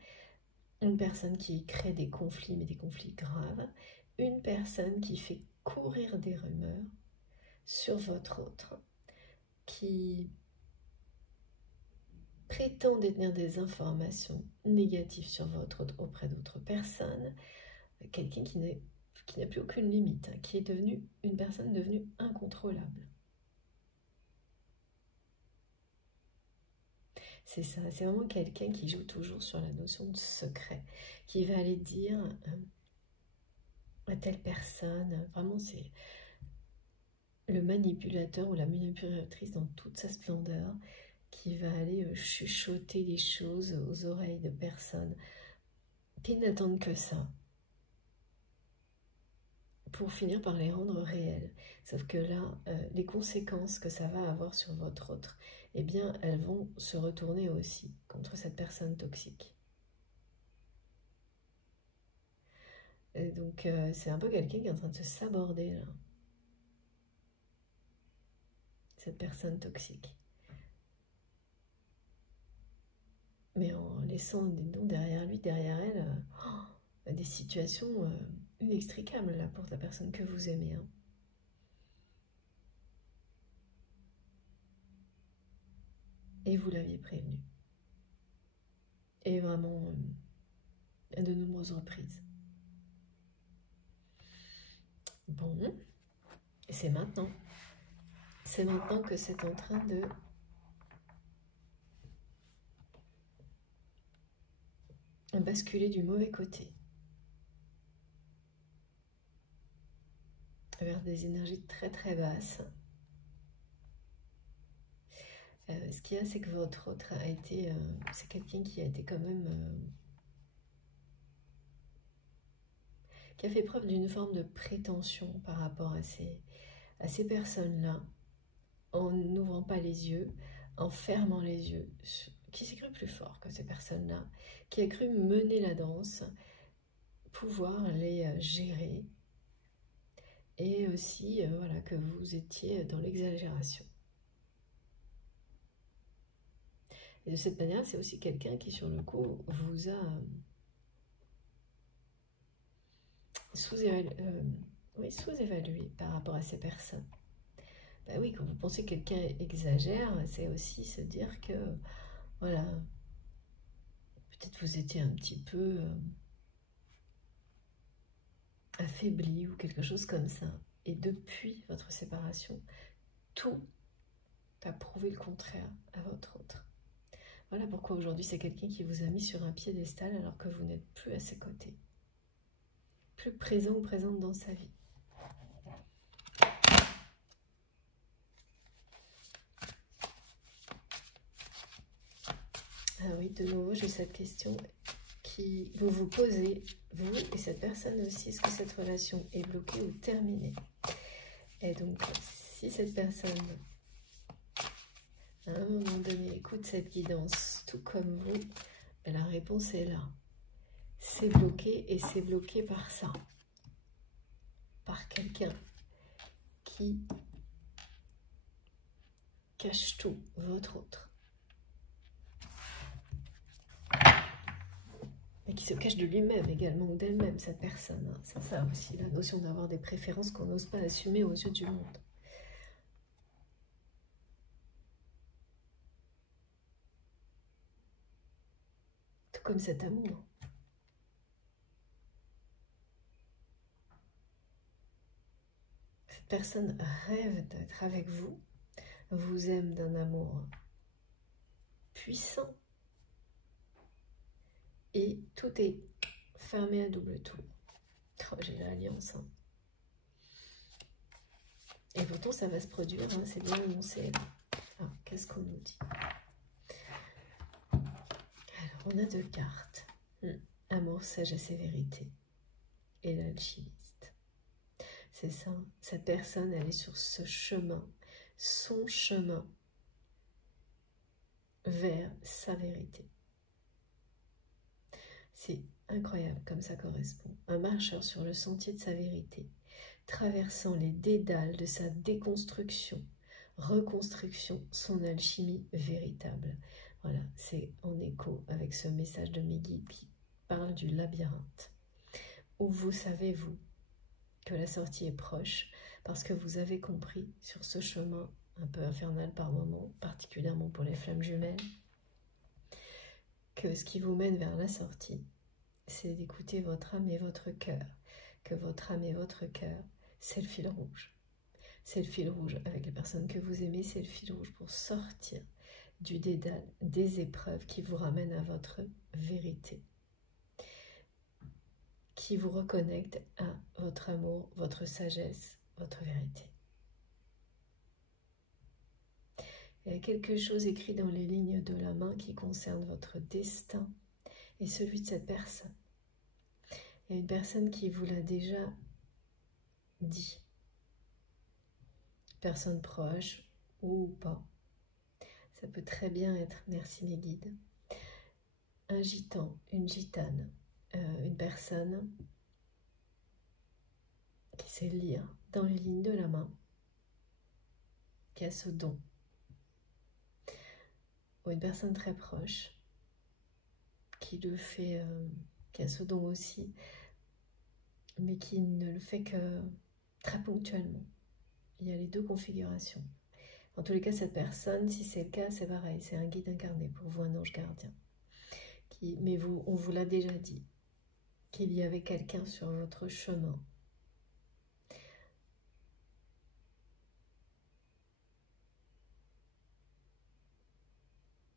Une personne qui crée des conflits, mais des conflits graves. Une personne qui fait courir des rumeurs sur votre autre, qui prétend détenir des informations négatives sur votre autre auprès d'autres personnes. Quelqu'un qui n'a plus aucune limite, qui est devenu une personne devenue incontrôlable. C'est ça, c'est vraiment quelqu'un qui joue toujours sur la notion de secret, qui va aller dire à telle personne, vraiment c'est le manipulateur ou la manipulatrice dans toute sa splendeur, qui va aller chuchoter des choses aux oreilles de personnes qui n'attendent que ça, pour finir par les rendre réelles. Sauf que là, les conséquences que ça va avoir sur votre autre, eh bien, elles vont se retourner aussi contre cette personne toxique. Et donc, c'est un peu quelqu'un qui est en train de se saborder, là. Cette personne toxique. Mais en laissant derrière lui, derrière elle, des situations inextricables là, pour la personne que vous aimez. Hein. Et vous l'aviez prévenu. Et vraiment, à de nombreuses reprises. Bon, et c'est maintenant. C'est maintenant que c'est en train de basculer du mauvais côté. Vers des énergies très très basses. Ce qu'il y a, c'est que votre autre a été... c'est quelqu'un qui a été quand même... qui a fait preuve d'une forme de prétention par rapport à ces personnes-là, en n'ouvrant pas les yeux, en fermant les yeux, qui s'est cru plus fort que ces personnes-là, qui a cru mener la danse, pouvoir les gérer, et aussi voilà, que vous étiez dans l'exagération. Et de cette manière, c'est aussi quelqu'un qui, sur le coup, vous a sous-évalué par rapport à ces personnes. bah oui, quand vous pensez que quelqu'un exagère, c'est aussi se dire que, voilà, peut-être vous étiez un petit peu affaibli ou quelque chose comme ça. Et depuis votre séparation, tout a prouvé le contraire à votre autre. Voilà pourquoi aujourd'hui c'est quelqu'un qui vous a mis sur un piédestal alors que vous n'êtes plus à ses côtés. Plus présent ou présente dans sa vie. Ah oui, de nouveau j'ai cette question qui vous vous posez, vous et cette personne aussi, est-ce que cette relation est bloquée ou terminée? Et donc si cette personne à un moment donné écoute cette guidance tout comme vous, la réponse est là. C'est bloqué et c'est bloqué par ça. Par quelqu'un qui cache tout, votre autre. Et qui se cache de lui-même également, ou d'elle-même, cette personne. C'est ça aussi, la notion d'avoir des préférences qu'on n'ose pas assumer aux yeux du monde. Tout comme cet amour. Cette personne rêve d'être avec vous, vous aime d'un amour puissant, et tout est fermé à double tour. Oh, j'ai l'alliance. Hein. Et pourtant, ça va se produire, hein, c'est bien annoncé. Ah, qu'est-ce qu'on nous dit? Alors, on a 2 cartes. Amour, sagesse et vérité. Et l'alchimiste. C'est ça, cette personne, elle est sur ce chemin, son chemin vers sa vérité. C'est incroyable comme ça correspond. Un marcheur sur le sentier de sa vérité, traversant les dédales de sa déconstruction, reconstruction, son alchimie véritable. Voilà, c'est en écho avec ce message de mes guides qui parle du labyrinthe, où vous savez, vous, que la sortie est proche, parce que vous avez compris sur ce chemin un peu infernal par moments, particulièrement pour les flammes jumelles, que ce qui vous mène vers la sortie, c'est d'écouter votre âme et votre cœur, que votre âme et votre cœur, c'est le fil rouge. C'est le fil rouge avec les personnes que vous aimez, c'est le fil rouge pour sortir du dédale, des épreuves qui vous ramènent à votre vérité, qui vous reconnecte à votre amour, votre sagesse, votre vérité. Il y a quelque chose écrit dans les lignes de la main qui concerne votre destin et celui de cette personne. Il y a une personne qui vous l'a déjà dit. Personne proche ou pas. Ça peut très bien être, merci mes guides, un gitan, une gitane, une personne qui sait lire dans les lignes de la main, qui a ce don. Ou une personne très proche qui le fait, qui a ce don aussi, mais qui ne le fait que très ponctuellement. Il y a les 2 configurations. En tous les cas, cette personne, si c'est le cas, c'est pareil, c'est un guide incarné pour vous, un ange gardien. Mais vous, on vous l'a déjà dit, qu'il y avait quelqu'un sur votre chemin.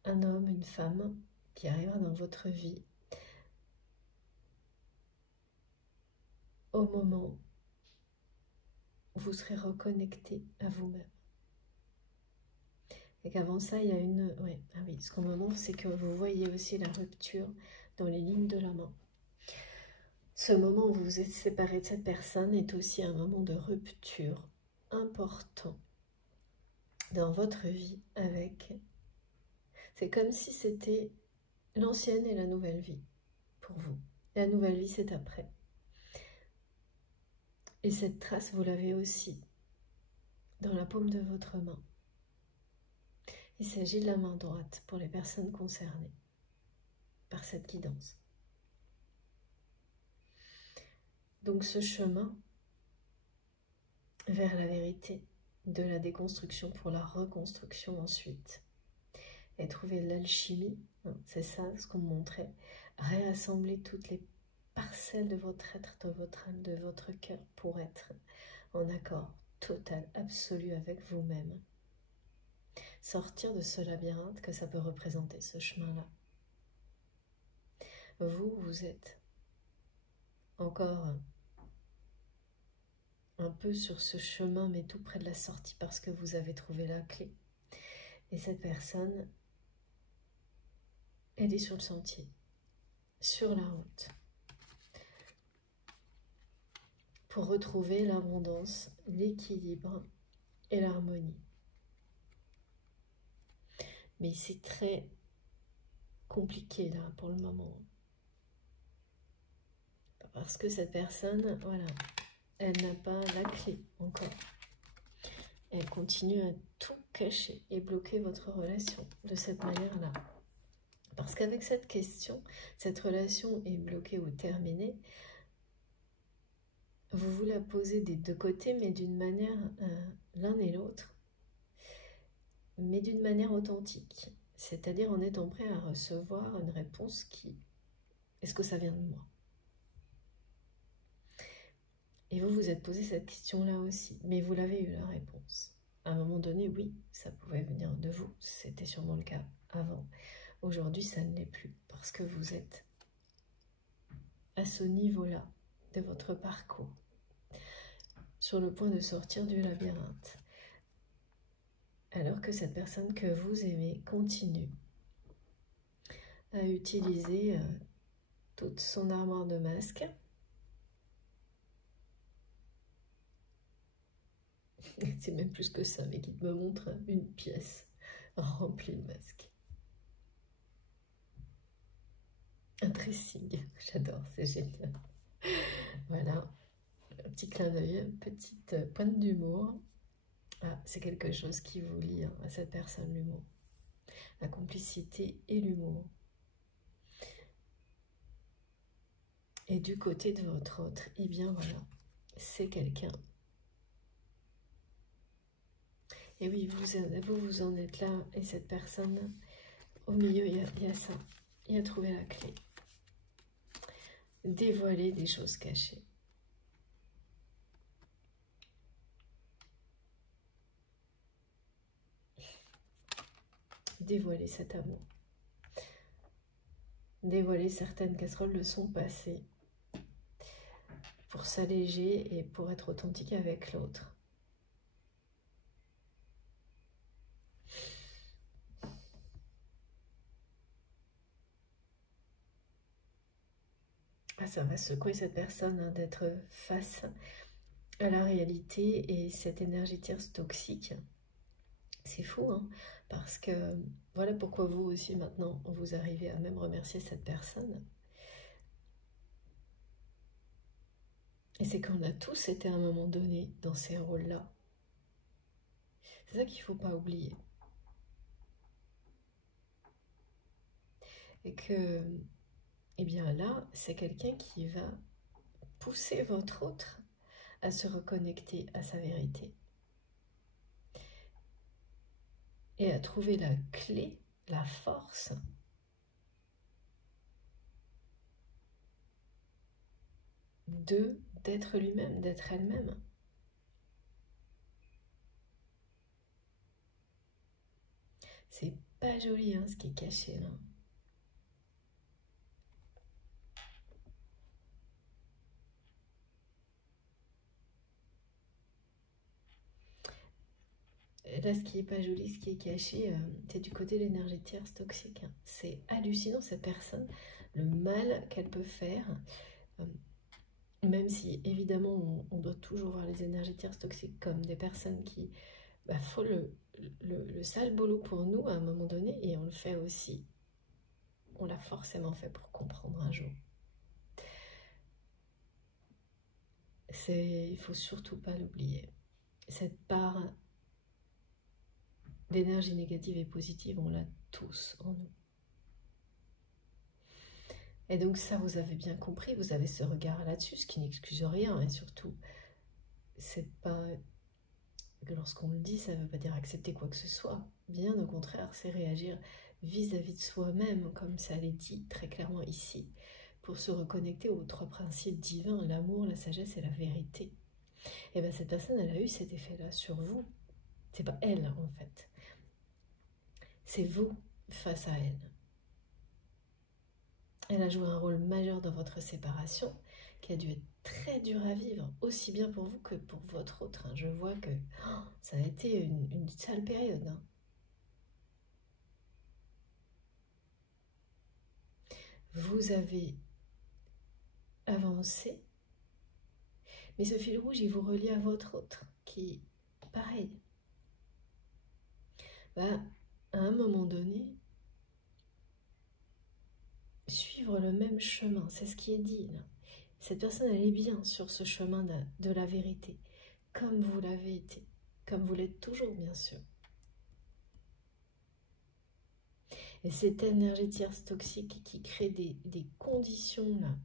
Un homme, une femme qui arrivera dans votre vie au moment où vous serez reconnecté à vous-même. Et qu'avant ça, il y a une... Ouais, ah oui, ce qu'au moment, c'est que vous voyez aussi la rupture dans les lignes de la main. Ce moment où vous vous êtes séparé de cette personne est aussi un moment de rupture important dans votre vie avec... C'est comme si c'était l'ancienne et la nouvelle vie pour vous. La nouvelle vie, c'est après. Et cette trace, vous l'avez aussi dans la paume de votre main. Il s'agit de la main droite pour les personnes concernées par cette guidance. Donc ce chemin vers la vérité, de la déconstruction pour la reconstruction ensuite. Et trouver l'alchimie, hein, c'est ça ce qu'on me montrait, réassembler toutes les parcelles de votre être, de votre âme, de votre cœur pour être en accord total, absolu avec vous-même. Sortir de ce labyrinthe que ça peut représenter, ce chemin-là. Vous êtes encore un peu sur ce chemin, mais tout près de la sortie parce que vous avez trouvé la clé. Et cette personne, elle est sur le sentier, sur la route, pour retrouver l'abondance, l'équilibre et l'harmonie. Mais c'est très compliqué là pour le moment. Parce que cette personne, voilà, elle n'a pas la clé encore. Elle continue à tout cacher et bloquer votre relation de cette manière-là. Parce qu'avec cette question, cette relation est bloquée ou terminée, vous vous la posez des deux côtés, mais d'une manière, l'un et l'autre, mais d'une manière authentique. C'est-à-dire en étant prêt à recevoir une réponse qui, est-ce que ça vient de moi? Et vous vous êtes posé cette question-là aussi, mais vous l'avez eu la réponse. À un moment donné, oui, ça pouvait venir de vous, c'était sûrement le cas avant. Aujourd'hui, ça ne l'est plus, parce que vous êtes à ce niveau-là de votre parcours, sur le point de sortir du labyrinthe. Alors que cette personne que vous aimez continue à utiliser toute son armoire de masques. C'est même plus que ça, mais qui me montre une pièce remplie de masques. Un dressing, j'adore, c'est génial. Voilà, un petit clin d'œil, une petite pointe d'humour. Ah, c'est quelque chose qui vous lie à cette personne, l'humour. La complicité et l'humour. Et du côté de votre autre, eh bien voilà, c'est quelqu'un. Et oui, vous en êtes là, et cette personne, au milieu, il y a ça. Il a trouvé la clé. Dévoiler des choses cachées. Dévoiler cet amour. Dévoiler certaines casseroles de son passé pour s'alléger et pour être authentique avec l'autre. Ah, ça va secouer cette personne hein, d'être face à la réalité et cette énergie tierce toxique. C'est fou, hein, parce que voilà pourquoi vous aussi maintenant, vous arrivez à même remercier cette personne. Et c'est qu'on a tous été à un moment donné dans ces rôles-là. C'est ça qu'il ne faut pas oublier. Et que, eh bien là, c'est quelqu'un qui va pousser votre autre à se reconnecter à sa vérité. Et à trouver la clé, la force d'être lui-même, d'être elle-même. C'est pas joli hein, ce qui est caché là. Là, ce qui est pas joli, ce qui est caché, c'est du côté de l'énergie tierce toxique. Hein. C'est hallucinant cette personne, le mal qu'elle peut faire. Même si, évidemment, on doit toujours voir les énergies tierces toxiques comme des personnes qui font le sale boulot pour nous à un moment donné, et on le fait aussi. On l'a forcément fait pour comprendre un jour. Il faut surtout pas l'oublier. Cette part d'énergie négative et positive, on l'a tous en nous. Et donc ça, vous avez bien compris, vous avez ce regard là-dessus, ce qui n'excuse rien, et surtout, c'est pas lorsqu'on le dit, ça ne veut pas dire accepter quoi que ce soit. Bien au contraire, c'est réagir vis-à-vis de soi-même, comme ça l'est dit très clairement ici, pour se reconnecter aux 3 principes divins, l'amour, la sagesse et la vérité. Et bien cette personne, elle a eu cet effet-là sur vous. C'est pas elle, en fait. C'est vous face à elle. Elle a joué un rôle majeur dans votre séparation, qui a dû être très dur à vivre, aussi bien pour vous que pour votre autre. Je vois que ça a été une sale période. Vous avez avancé, mais ce fil rouge, il vous relie à votre autre, qui, pareil, va, à un moment donné, suivre le même chemin. C'est ce qui est dit, là. Cette personne, elle est bien sur ce chemin de la vérité, comme vous l'avez été, comme vous l'êtes toujours, bien sûr. Et cette énergie tierce toxique qui crée des conditions là,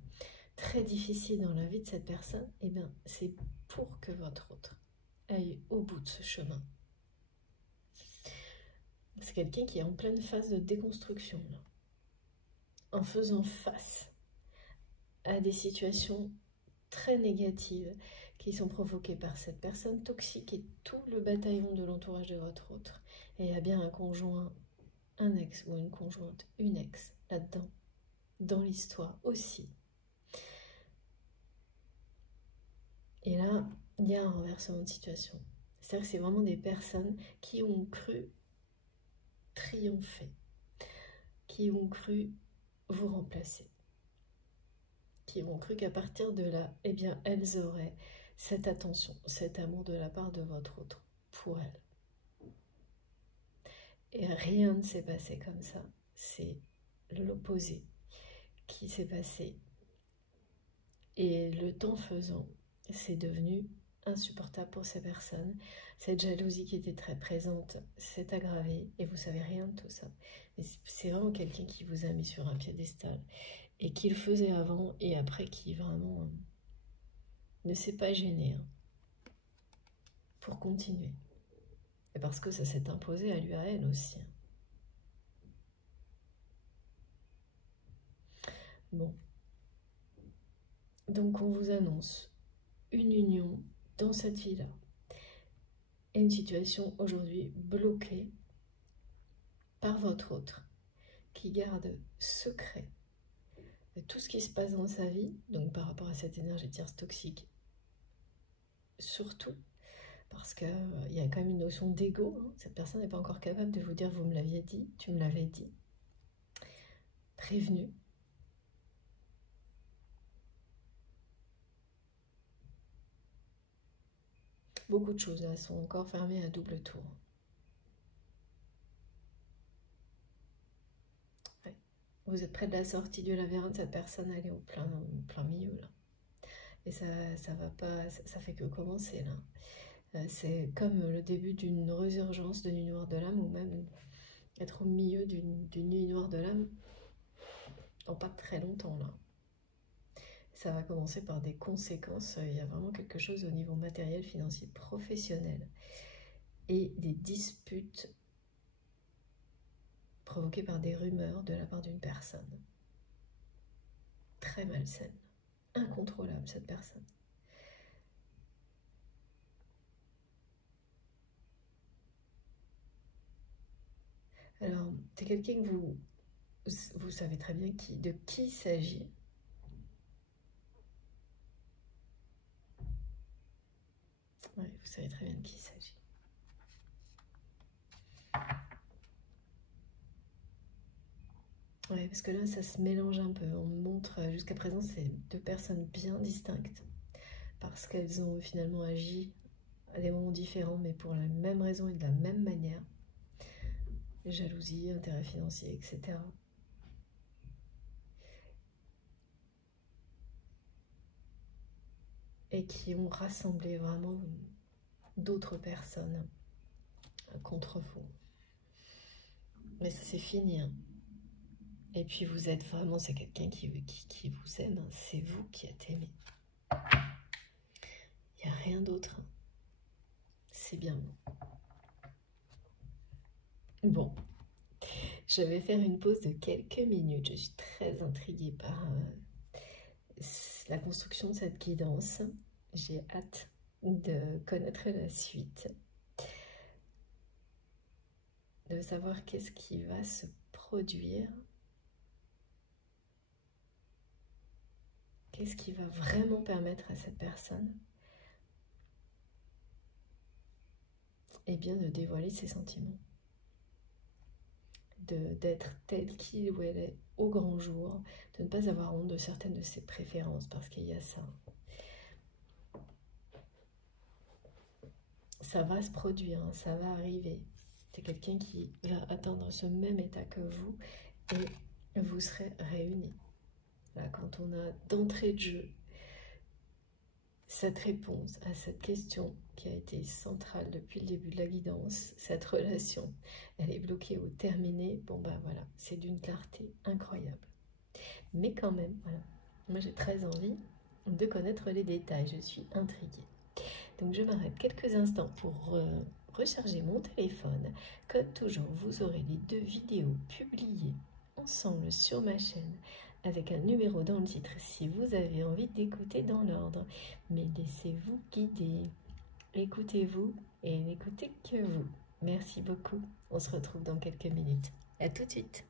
très difficiles dans la vie de cette personne, eh bien, c'est pour que votre autre aille au bout de ce chemin. C'est quelqu'un qui est en pleine phase de déconstruction, là, en faisant face à des situations très négatives qui sont provoquées par cette personne toxique et tout le bataillon de l'entourage de votre autre. Et il y a bien un conjoint, un ex ou une conjointe, une ex là-dedans, dans l'histoire aussi. Et là, il y a un renversement de situation. C'est-à-dire que c'est vraiment des personnes qui ont cru triompher, qui ont cru vous remplacer, qui ont cru qu'à partir de là, eh bien, elles auraient cette attention, cet amour de la part de votre autre pour elles. Et rien ne s'est passé comme ça. C'est l'opposé qui s'est passé. Et le temps faisant, c'est devenu insupportable pour ces personnes. Cette jalousie qui était très présente s'est aggravée et vous savez rien de tout ça. Mais c'est vraiment quelqu'un qui vous a mis sur un piédestal et qui le faisait avant et après qui vraiment ne s'est pas gêné pour continuer. Et parce que ça s'est imposé à lui, à elle aussi. Bon. Donc on vous annonce une union dans cette vie-là. Et une situation aujourd'hui bloquée par votre autre, qui garde secret de tout ce qui se passe dans sa vie, donc par rapport à cette énergie tierce toxique, surtout, parce qu'il y a quand même une notion d'ego, hein. Cette personne n'est pas encore capable de vous dire « vous me l'aviez dit, tu me l'avais dit », prévenu. Beaucoup de choses là sont encore fermées à double tour. Ouais. Vous êtes près de la sortie du labyrinthe, cette personne elle est au plein milieu là. Et ça va pas, ça fait que commencer là. C'est comme le début d'une résurgence de nuit noire de l'âme, ou même être au milieu d'une nuit noire de l'âme dans pas très longtemps là. Ça va commencer par des conséquences, il y a vraiment quelque chose au niveau matériel, financier, professionnel, et des disputes provoquées par des rumeurs de la part d'une personne. Très malsaine, incontrôlable cette personne. Alors, c'est quelqu'un que vous savez très bien de qui il s'agit. Ouais, vous savez très bien de qui il s'agit. Ouais, parce que là, ça se mélange un peu. On montre, jusqu'à présent, c'est 2 personnes bien distinctes, parce qu'elles ont finalement agi à des moments différents, mais pour la même raison et de la même manière. Jalousie, intérêt financier, etc. Et qui ont rassemblé vraiment d'autres personnes contre vous. Mais ça c'est fini. Hein. Et puis vous êtes vraiment, c'est quelqu'un qui vous aime. Hein. C'est vous qui êtes aimé. Il n'y a rien d'autre. Hein. c'est bien bon. Bon, je vais faire une pause de quelques minutes. Je suis très intriguée par la construction de cette guidance. J'ai hâte de connaître la suite, de savoir qu'est-ce qui va se produire, qu'est-ce qui va vraiment permettre à cette personne de dévoiler ses sentiments, d'être tel qu'il ou elle est au grand jour, de ne pas avoir honte de certaines de ses préférences, parce qu'il y a ça. Ça va se produire, hein, ça va arriver. C'est quelqu'un qui va atteindre ce même état que vous et vous serez réunis. Là, quand on a d'entrée de jeu cette réponse à cette question qui a été centrale depuis le début de la guidance, cette relation, elle est bloquée ou terminée, bon bah voilà, c'est d'une clarté incroyable. Mais quand même, voilà, moi j'ai très envie de connaître les détails, je suis intriguée. Donc je m'arrête quelques instants pour recharger mon téléphone. Comme toujours, vous aurez les 2 vidéos publiées ensemble sur ma chaîne avec un numéro dans le titre si vous avez envie d'écouter dans l'ordre. Mais laissez-vous guider. Écoutez-vous et n'écoutez que vous. Merci beaucoup. On se retrouve dans quelques minutes. À tout de suite.